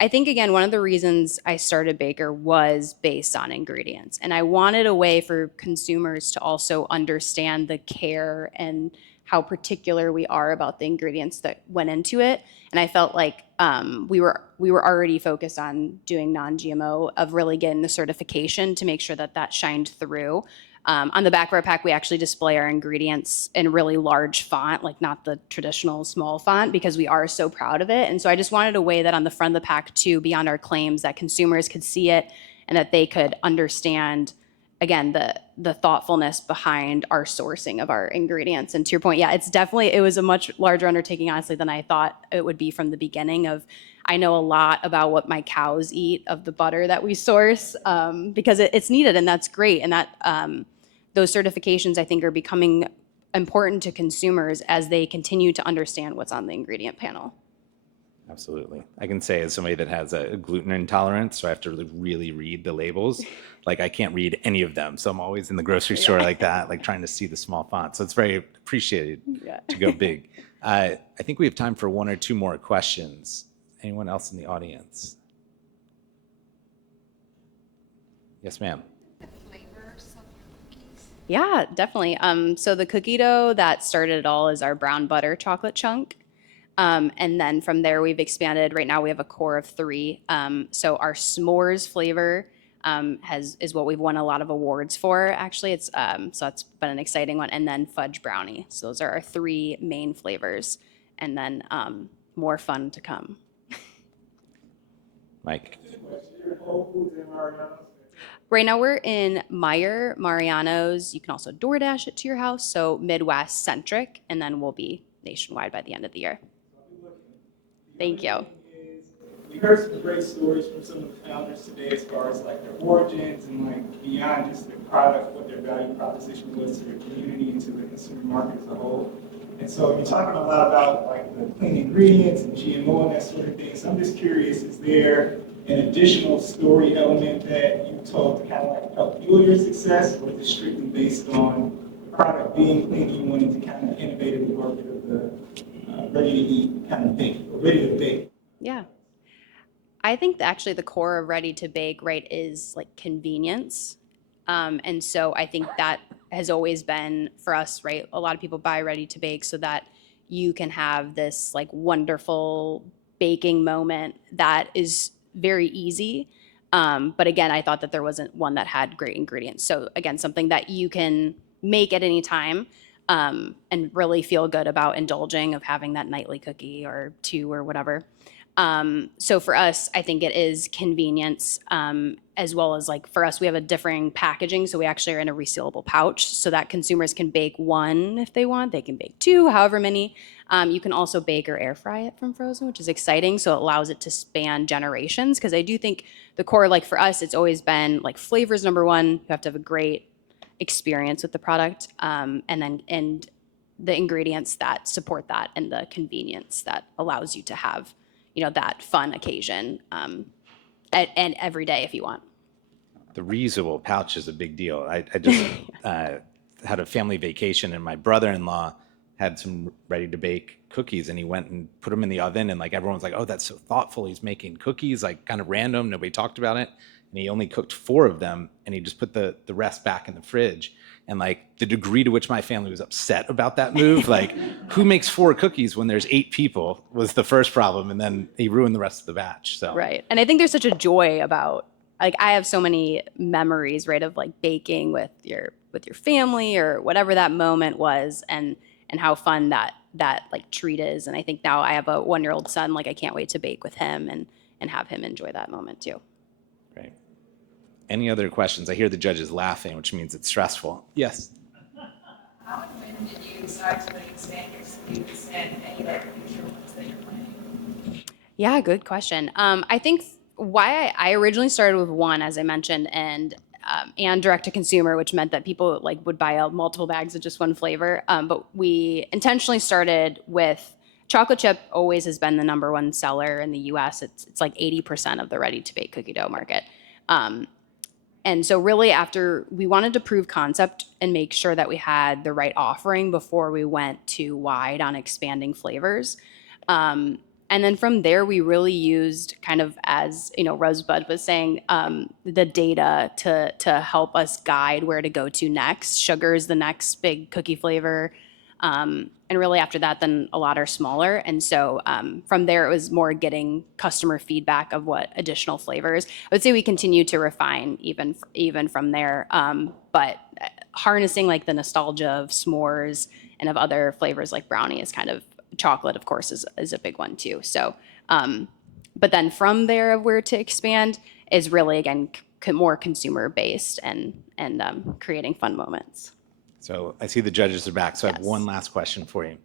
I think, again, one of the reasons I started Baker was based on ingredients. And I wanted a way for consumers to also understand the care and how particular we are about the ingredients that went into it. And I felt like we were already focused on doing non-GMO, of really getting the certification to make sure that that shined through. On the back of our pack, we actually display our ingredients in really large font, like not the traditional small font, because we are so proud of it. And so I just wanted a way that on the front of the pack too, beyond our claims, that consumers could see it and that they could understand, again, the thoughtfulness behind our sourcing of our ingredients. And to your point, yeah, it was a much larger undertaking, honestly, than I thought it would be from the beginning. I know a lot about what my cows eat of the butter that we source because it's needed, and that's great. And that those certifications, I think, are becoming important to consumers as they continue to understand what's on the ingredient panel. Absolutely. I can say as somebody that has a gluten intolerance, so I have to really read the labels. Like I can't read any of them. So I'm always in the grocery store like that, like trying to see the small font. So it's very appreciated to go big. I think we have time for one or two more questions. Anyone else in the audience? Yes, ma'am. Yeah, definitely. So the cookie dough that started it all is our brown butter chocolate chunk. And then from there, we've expanded. Right now, we have a core of 3. So our s'mores flavor is what we've won a lot of awards for. Actually, so that's been an exciting one. And then fudge brownie. So those are our 3 main flavors. And then more fun to come. Mike. Right now we're in Meyer, Mariano's. You can also DoorDash it to your house. So Midwest centric, and then we'll be nationwide by the end of the year. Thank you. We heard some great stories from some of the founders today as far as like their origins and like beyond just their product, what their value proposition was to their community and to the consumer market as a whole. And so you're talking a lot about like the clean ingredients and GMO and that sort of thing. So I'm just curious, is there an additional story element that you told to kind of like help fuel your success, or is it strictly based on the product being clean and you wanting to kind of innovatively work with the ready-to-eat kind of thing, or ready-to-bake? Yeah. I think that actually the core of ready to bake, right, is like convenience. And so I think that has always been for us, right? A lot of people buy ready to bake so that you can have this like wonderful baking moment that is very easy. But again, I thought that there wasn't one that had great ingredients. So again, something that you can make at any time and really feel good about indulging, of having that nightly cookie or 2 or whatever. So for us, I think it is convenience, as well as like for us, we have a differing packaging. So we actually are in a resealable pouch so that consumers can bake 1 if they want. They can bake 2, however many. You can also bake or air fry it from frozen, which is exciting. So it allows it to span generations. Because I do think the core, like for us, it's always been like flavors number 1. You have to have a great experience with the product. And the ingredients that support that and the convenience that allows you to have, that fun occasion and every day if you want. The reusable pouch is a big deal. I just had a family vacation, and my brother-in-law had some ready-to-bake cookies, and he went and put them in the oven, and like everyone was like, "Oh, that's so thoughtful. He's making cookies, like kind of random. Nobody talked about it." And he only cooked 4 of them, and he just put the rest back in the fridge. And like the degree to which my family was upset about that move, like who makes 4 cookies when there's 8 people was the first problem, and then he ruined the rest of the batch. So Right. And I think there's such a joy about, like, I have so many memories, right, of like baking with your family or whatever that moment was, and how fun that like treat is. And I think now I have a 1-year-old son, like I can't wait to bake with him and have him enjoy that moment too. Great. Any other questions? I hear the judges laughing, which means it's stressful. Yes. How and when did you decide to expand your SKUs and any other future ones that you're planning? Yeah, good question. I think why I originally started with 1, as I mentioned, and direct to consumer, which meant that people like would buy multiple bags of just one flavor. But we intentionally started with chocolate chip. Always has been the #1 seller in the U.S. It's like 80% of the ready-to-bake cookie dough market. And so really after we wanted to prove concept and make sure that we had the right offering before we went too wide on expanding flavors. And then from there, we really used kind of, as Rosebud was saying, the data to help us guide where to go to next. Sugar is the next big cookie flavor. And really after that, then a lot are smaller. And so from there, it was more getting customer feedback of what additional flavors. I would say we continue to refine even from there. But harnessing like the nostalgia of s'mores and of other flavors like brownie is kind of, chocolate, of course, is a big one too. So, but then from there of where to expand is really, again, more consumer based and creating fun moments. So I see the judges are back. So I have one last question for you.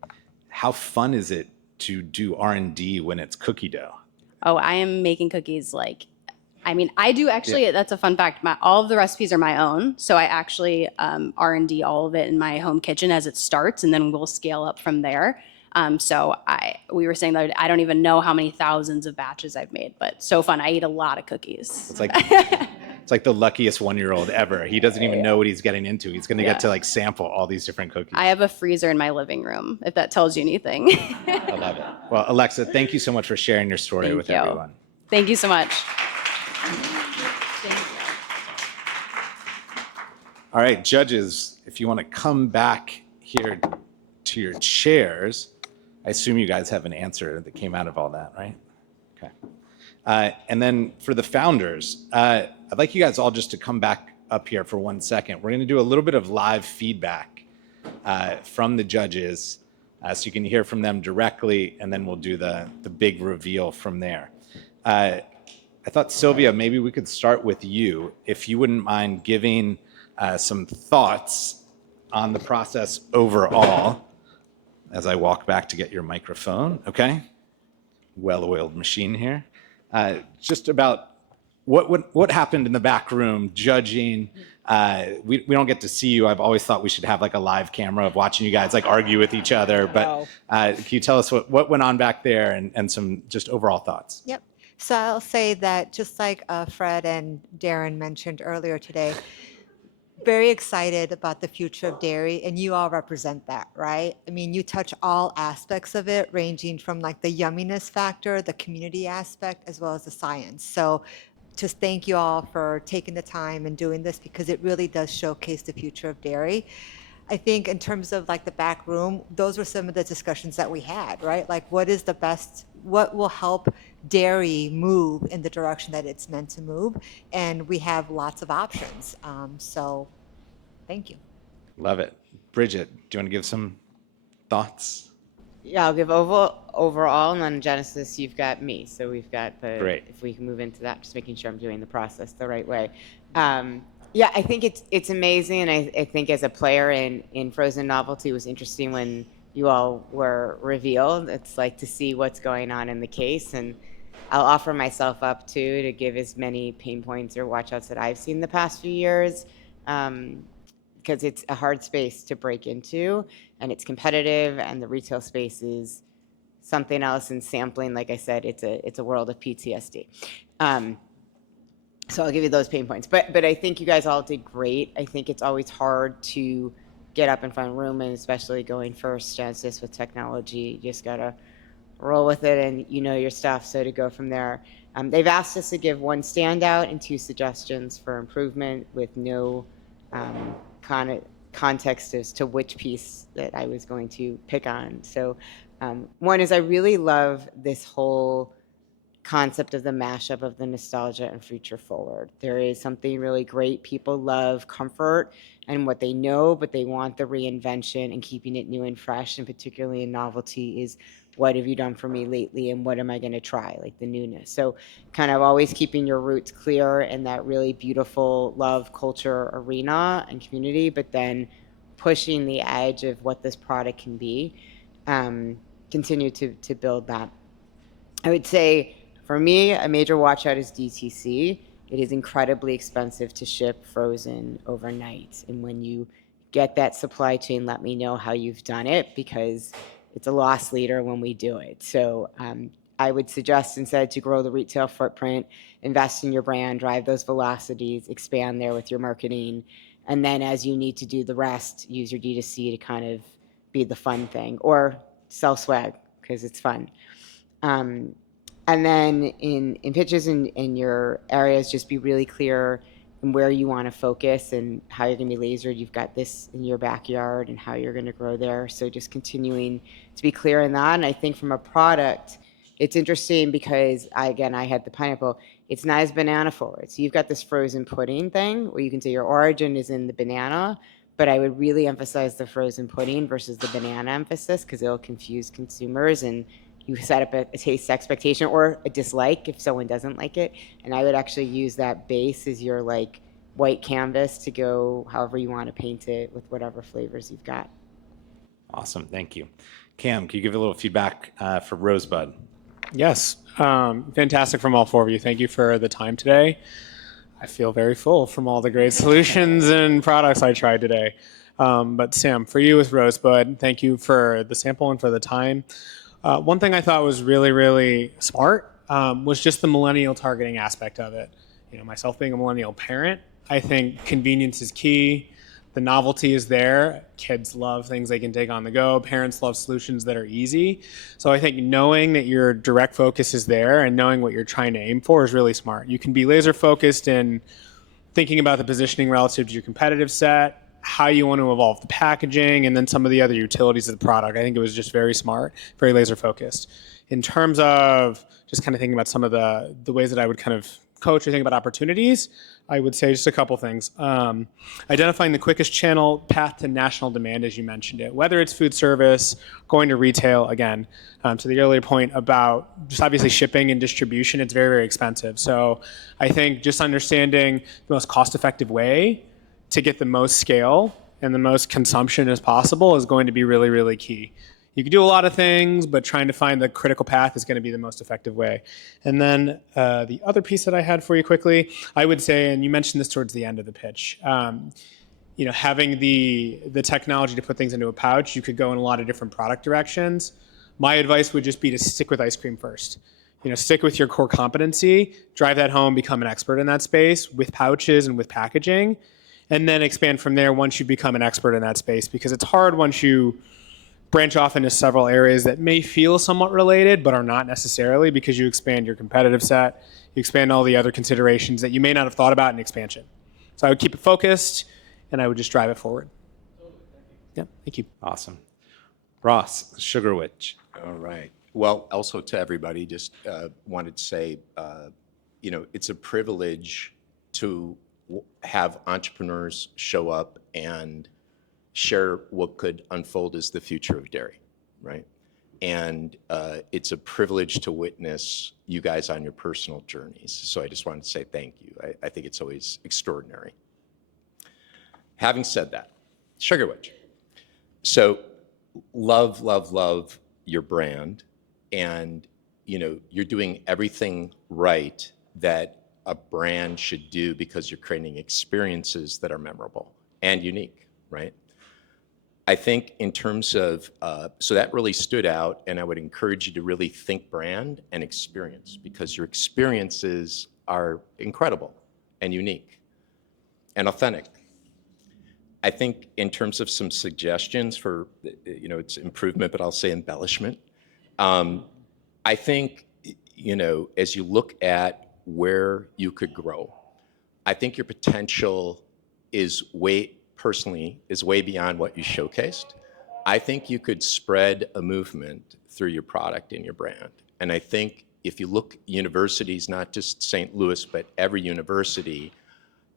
How fun is it to do R&D when it's cookie dough? Oh, I am making cookies I do actually, that's a fun fact. All of the recipes are my own. So I actually R&D all of it in my home kitchen as it starts, and then we'll scale up from there. So we were saying that I don't even know how many thousands of batches I've made, but so fun. I eat a lot of cookies. It's like the luckiest 1-year-old ever. He doesn't even know what he's getting into. He's going to get to like sample all these different cookies. I have a freezer in my living room, if that tells you anything. I love it. Well, Alexa, thank you so much for sharing your story with everyone. Thank you so much. All right, judges, if you want to come back here to your chairs. I assume you guys have an answer that came out of all that, right? Okay. And then for the founders, I'd like you guys all just to come back up here for 1 second. We're going to do a little bit of live feedback from the judges so you can hear from them directly, and then we'll do the big reveal from there. I thought, Sylvia, maybe we could start with you, if you wouldn't mind giving some thoughts on the process overall as I walk back to get your microphone, okay? Well-oiled machine here. Just about what happened in the back room, judging. We don't get to see you. I've always thought we should have like a live camera of watching you guys like argue with each other. But can you tell us what went on back there and some just overall thoughts? Yep. So I'll say that just like Fred and Darren mentioned earlier today, very excited about the future of dairy, and you all represent that, right? I mean, you touch all aspects of it, ranging from like the yumminess factor, the community aspect, as well as the science. So just thank you all for taking the time and doing this, because it really does showcase the future of dairy. I think in terms of like the back room, those were some of the discussions that we had, right? Like what will help dairy move in the direction that it's meant to move? And we have lots of options. So thank you. Love it. Bridget, do you want to give some thoughts? Yeah, I'll give overall, and then Genesis, you've got me. So we've got Great. If we can move into that, just making sure I'm doing the process the right way. Yeah, I think it's amazing. And I think as a player in Frozen Novelty, it was interesting when you all were revealed. It's like to see what's going on in the case. And I'll offer myself up too to give as many pain points or watch outs that I've seen the past few years. because it's a hard space to break into, and it's competitive, and the retail space is something else. And sampling, like I said, it's a world of PTSD. So I'll give you those pain points. But I think you guys all did great. I think it's always hard to get up and find room, and especially going first as this with technology, you just gotta roll with it, and you know your stuff. So to go from there, they've asked us to give one standout and 2 suggestions for improvement with no context as to which piece that I was going to pick on. So one is I really love this whole concept of the mashup of the nostalgia and future forward. There is something really great. People love comfort and what they know, but they want the reinvention and keeping it new and fresh, and particularly in novelty is what have you done for me lately and what am I going to try, like the newness. So kind of always keeping your roots clear in that really beautiful love culture arena and community, but then pushing the edge of what this product can be. Continue to build that. I would say, for me, a major watch out is DTC. It is incredibly expensive to ship frozen overnight. And when you get that supply chain, let me know how you've done it, because it's a loss leader when we do it. So I would suggest instead to grow the retail footprint, invest in your brand, drive those velocities, expand there with your marketing. And then as you need to do the rest, use your D2C to kind of be the fun thing, or sell swag because it's fun. And then in pitches in your areas, just be really clear in where you want to focus and how you're going to be lasered. You've got this in your backyard and how you're going to grow there. So just continuing to be clear in that. And I think from a product, it's interesting because I had the pineapple. It's not as banana forward. So you've got this frozen pudding thing where you can say your origin is in the banana, but I would really emphasize the frozen pudding versus the banana emphasis, because it'll confuse consumers, and you set up a taste expectation or a dislike if someone doesn't like it. And I would actually use that base as your like white canvas to go however you want to paint it with whatever flavors you've got. Awesome, thank you. Cam, can you give a little feedback for Rosebud? Yes, fantastic from all 4 of you. Thank you for the time today. I feel very full from all the great solutions and products I tried today. But Sam, for you with Rosebud, thank you for the sample and for the time. One thing I thought was really, really smart was just the millennial targeting aspect of it. You know, myself being a millennial parent, I think convenience is key. The novelty is there. Kids love things they can take on the go. Parents love solutions that are easy. So I think knowing that your direct focus is there and knowing what you're trying to aim for is really smart. You can be laser focused in thinking about the positioning relative to your competitive set, how you want to evolve the packaging, and then some of the other utilities of the product. I think it was just very smart, very laser focused. In terms of just kind of thinking about some of the ways that I would kind of coach or think about opportunities, I would say just a couple things. Identifying the quickest channel path to national demand, as you mentioned it, whether it's food service, going to retail, again, to the earlier point about just obviously shipping and distribution, it's very, very expensive. So I think just understanding the most cost-effective way to get the most scale and the most consumption as possible is going to be really, really key. You can do a lot of things, but trying to find the critical path is going to be the most effective way. And then the other piece that I had for you quickly, I would say, and you mentioned this towards the end of the pitch, you know, having the technology to put things into a pouch, you could go in a lot of different product directions. My advice would just be to stick with ice cream first. You know, stick with your core competency, drive that home, become an expert in that space with pouches and with packaging, and then expand from there once you become an expert in that space, because it's hard once you branch off into several areas that may feel somewhat related but are not necessarily, because you expand your competitive set, you expand all the other considerations that you may not have thought about in expansion. So I would keep it focused and I would just drive it forward. Yeah, thank you. Awesome. Ross, Sugar Witch. All right. Well, also to everybody, just wanted to say, you know, it's a privilege to have entrepreneurs show up and share what could unfold as the future of dairy, right? And it's a privilege to witness you guys on your personal journeys. So I just wanted to say thank you. I think it's always extraordinary. Having said that, Sugar Witch. So love, love, love your brand. And, you know, you're doing everything right that a brand should do because you're creating experiences that are memorable and unique, right? I think in terms of, so that really stood out, and I would encourage you to really think brand and experience, because your experiences are incredible and unique and authentic. I think in terms of some suggestions for, it's improvement, but I'll say embellishment. I think, as you look at where you could grow, I think your potential is way beyond what you showcased. I think you could spread a movement through your product and your brand. And I think if you look universities, not just St. Louis, but every university,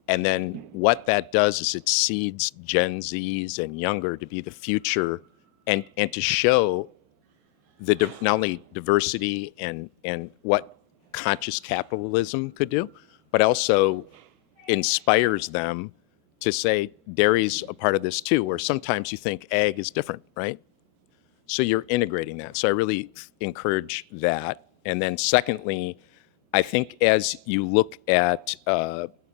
and then what that does is it seeds Gen Zs and younger to be the future, and to show not only diversity and what conscious capitalism could do, but also inspires them to say dairy's a part of this too, where sometimes you think egg is different, right? So you're integrating that. So I really encourage that. And then secondly, I think as you look at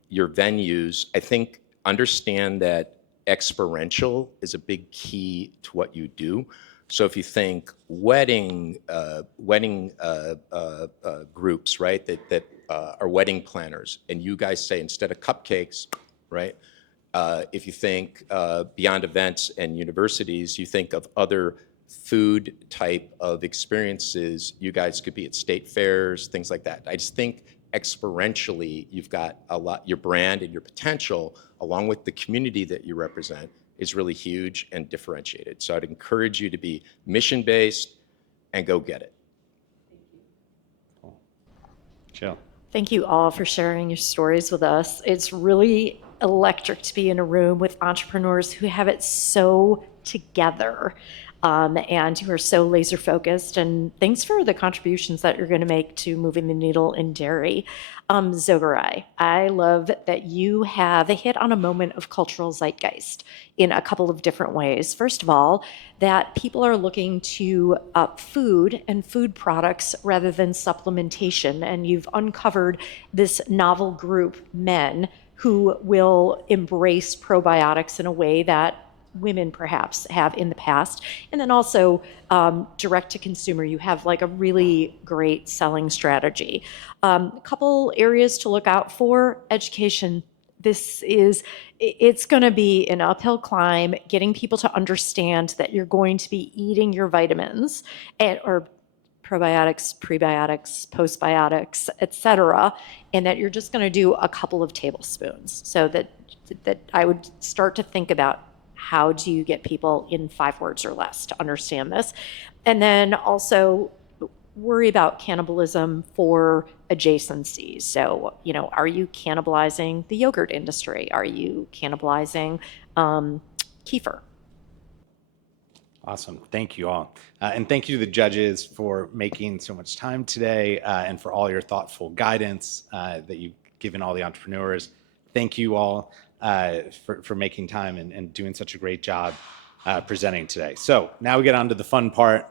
your venues, I think understand that experiential is a big key to what you do. So if you think wedding groups, right, that are wedding planners, and you guys say instead of cupcakes, right, if you think beyond events and universities, you think of other food type of experiences, you guys could be at state fairs, things like that. I just think experientially, you've got a lot, your brand and your potential, along with the community that you represent, is really huge and differentiated. So I'd encourage you to be mission-based and go get it. Jill. Thank you all for sharing your stories with us. It's really electric to be in a room with entrepreneurs who have it so together, and who are so laser focused. And thanks for the contributions that you're going to make to moving the needle in dairy. Zogarai, I love that you have hit on a moment of cultural zeitgeist in a couple of different ways. First of all, that people are looking to food and food products rather than supplementation. And you've uncovered this novel group, men, who will embrace probiotics in a way that women perhaps have in the past. And then also direct to consumer, you have like a really great selling strategy. A couple areas to look out for: education. It's going to be an uphill climb getting people to understand that you're going to be eating your vitamins or probiotics, prebiotics, postbiotics, et cetera, and that you're just going to do a couple of tablespoons. So that I would start to think about, how do you get people in 5 words or less to understand this? And then also worry about cannibalism for adjacencies. So, are you cannibalizing the yogurt industry? Are you cannibalizing kefir? Awesome. Thank you all. And thank you to the judges for making so much time today, and for all your thoughtful guidance that you've given all the entrepreneurs. Thank you all for making time and doing such a great job presenting today. So now we get on to the fun part.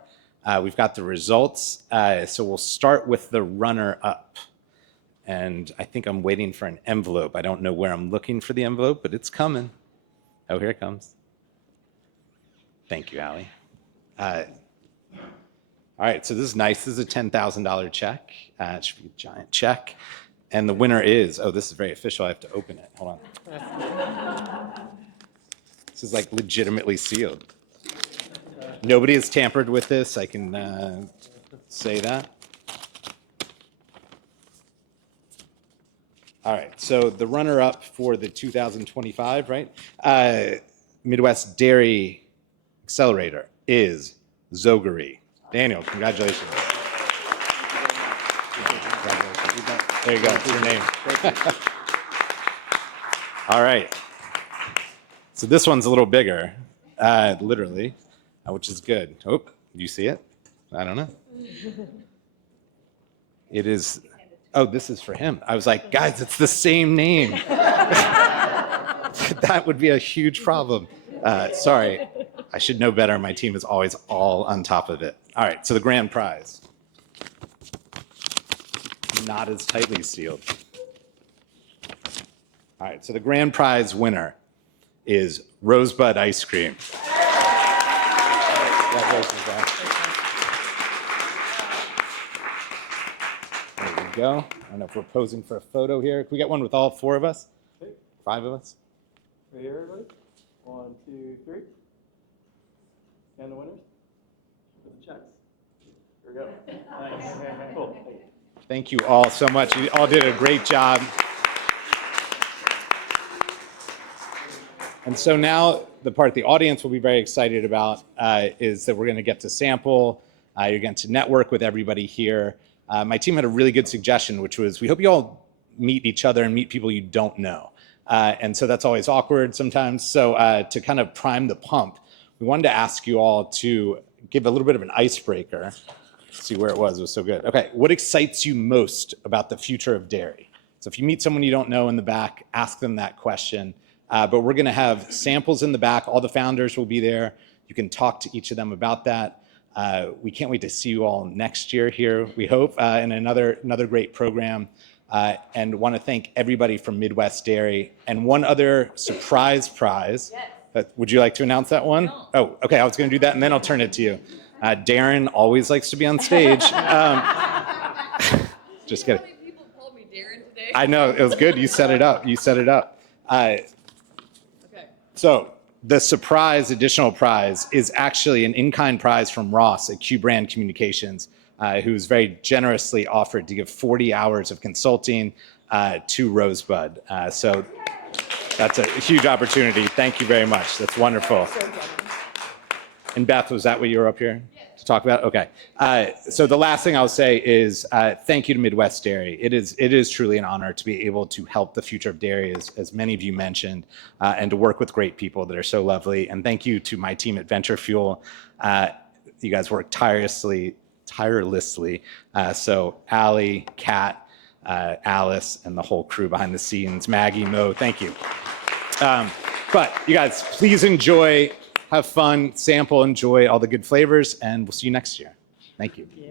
We've got the results. So we'll start with the runner-up. And I think I'm waiting for an envelope. I don't know where I'm looking for the envelope, but it's coming. Oh, here it comes. Thank you, Allie. All right, so this is nice. This is a $10,000 check. It should be a giant check. And the winner is, oh, this is very official. I have to open it. Hold on. This is like legitimately sealed. Nobody has tampered with this. I can say that. All right, so the runner-up for the 2025, right? Midwest Dairy Accelerator is Zogarai. Daniel, congratulations. There you go, it's your name. All right. So this one's a little bigger, literally, which is good. Oh, do you see it? I don't know. It is, oh, this is for him. I was like, guys, it's the same name. That would be a huge problem. Sorry, I should know better. My team is always all on top of it. All right, so the grand prize. Not as tightly sealed. All right, so the grand prize winner is Rosebud ice cream. Congratulations, Zach. There we go. I don't know if we're posing for a photo here. Can we get one with all 4 of us? 5 of us? Right here, everybody. 1, 2, 3. And the winners with the checks. Here we go. Nice. Cool. Thank you all so much. You all did a great job. And so now the part the audience will be very excited about is that we're going to get to sample. You're going to network with everybody here. My team had a really good suggestion, which was we hope you all meet each other and meet people you don't know. And so that's always awkward sometimes. So to kind of prime the pump, we wanted to ask you all to give a little bit of an icebreaker. Let's see where it was so good. Okay, what excites you most about the future of dairy? So if you meet someone you don't know in the back, ask them that question. But we're going to have samples in the back. All the founders will be there. You can talk to each of them about that. We can't wait to see you all next year here, we hope, in another great program. And want to thank everybody from Midwest Dairy. And one other surprise prize. Yes. Would you like to announce that one? No. Oh, okay. I was going to do that, and then I'll turn it to you. Darren always likes to be on stage. Just kidding. People called me Darren today. I know. It was good. You set it up. Okay. So the surprise additional prize is actually an in-kind prize from Ross at Q Brand Communications, who's very generously offered to give 40 hours of consulting to Rosebud. So that's a huge opportunity. Thank you very much. That's wonderful. And Beth, was that what you were up here to talk about? Okay. So the last thing I'll say is thank you to Midwest Dairy. It is truly an honor to be able to help the future of dairy, as many of you mentioned, and to work with great people that are so lovely. And thank you to my team at Venture Fuel. You guys work tirelessly. So Allie, Kat, Alice, and the whole crew behind the scenes, Maggie, Mo, thank you. But you guys, please enjoy, have fun, sample, enjoy all the good flavors, and we'll see you next year. Thank you. Yeah.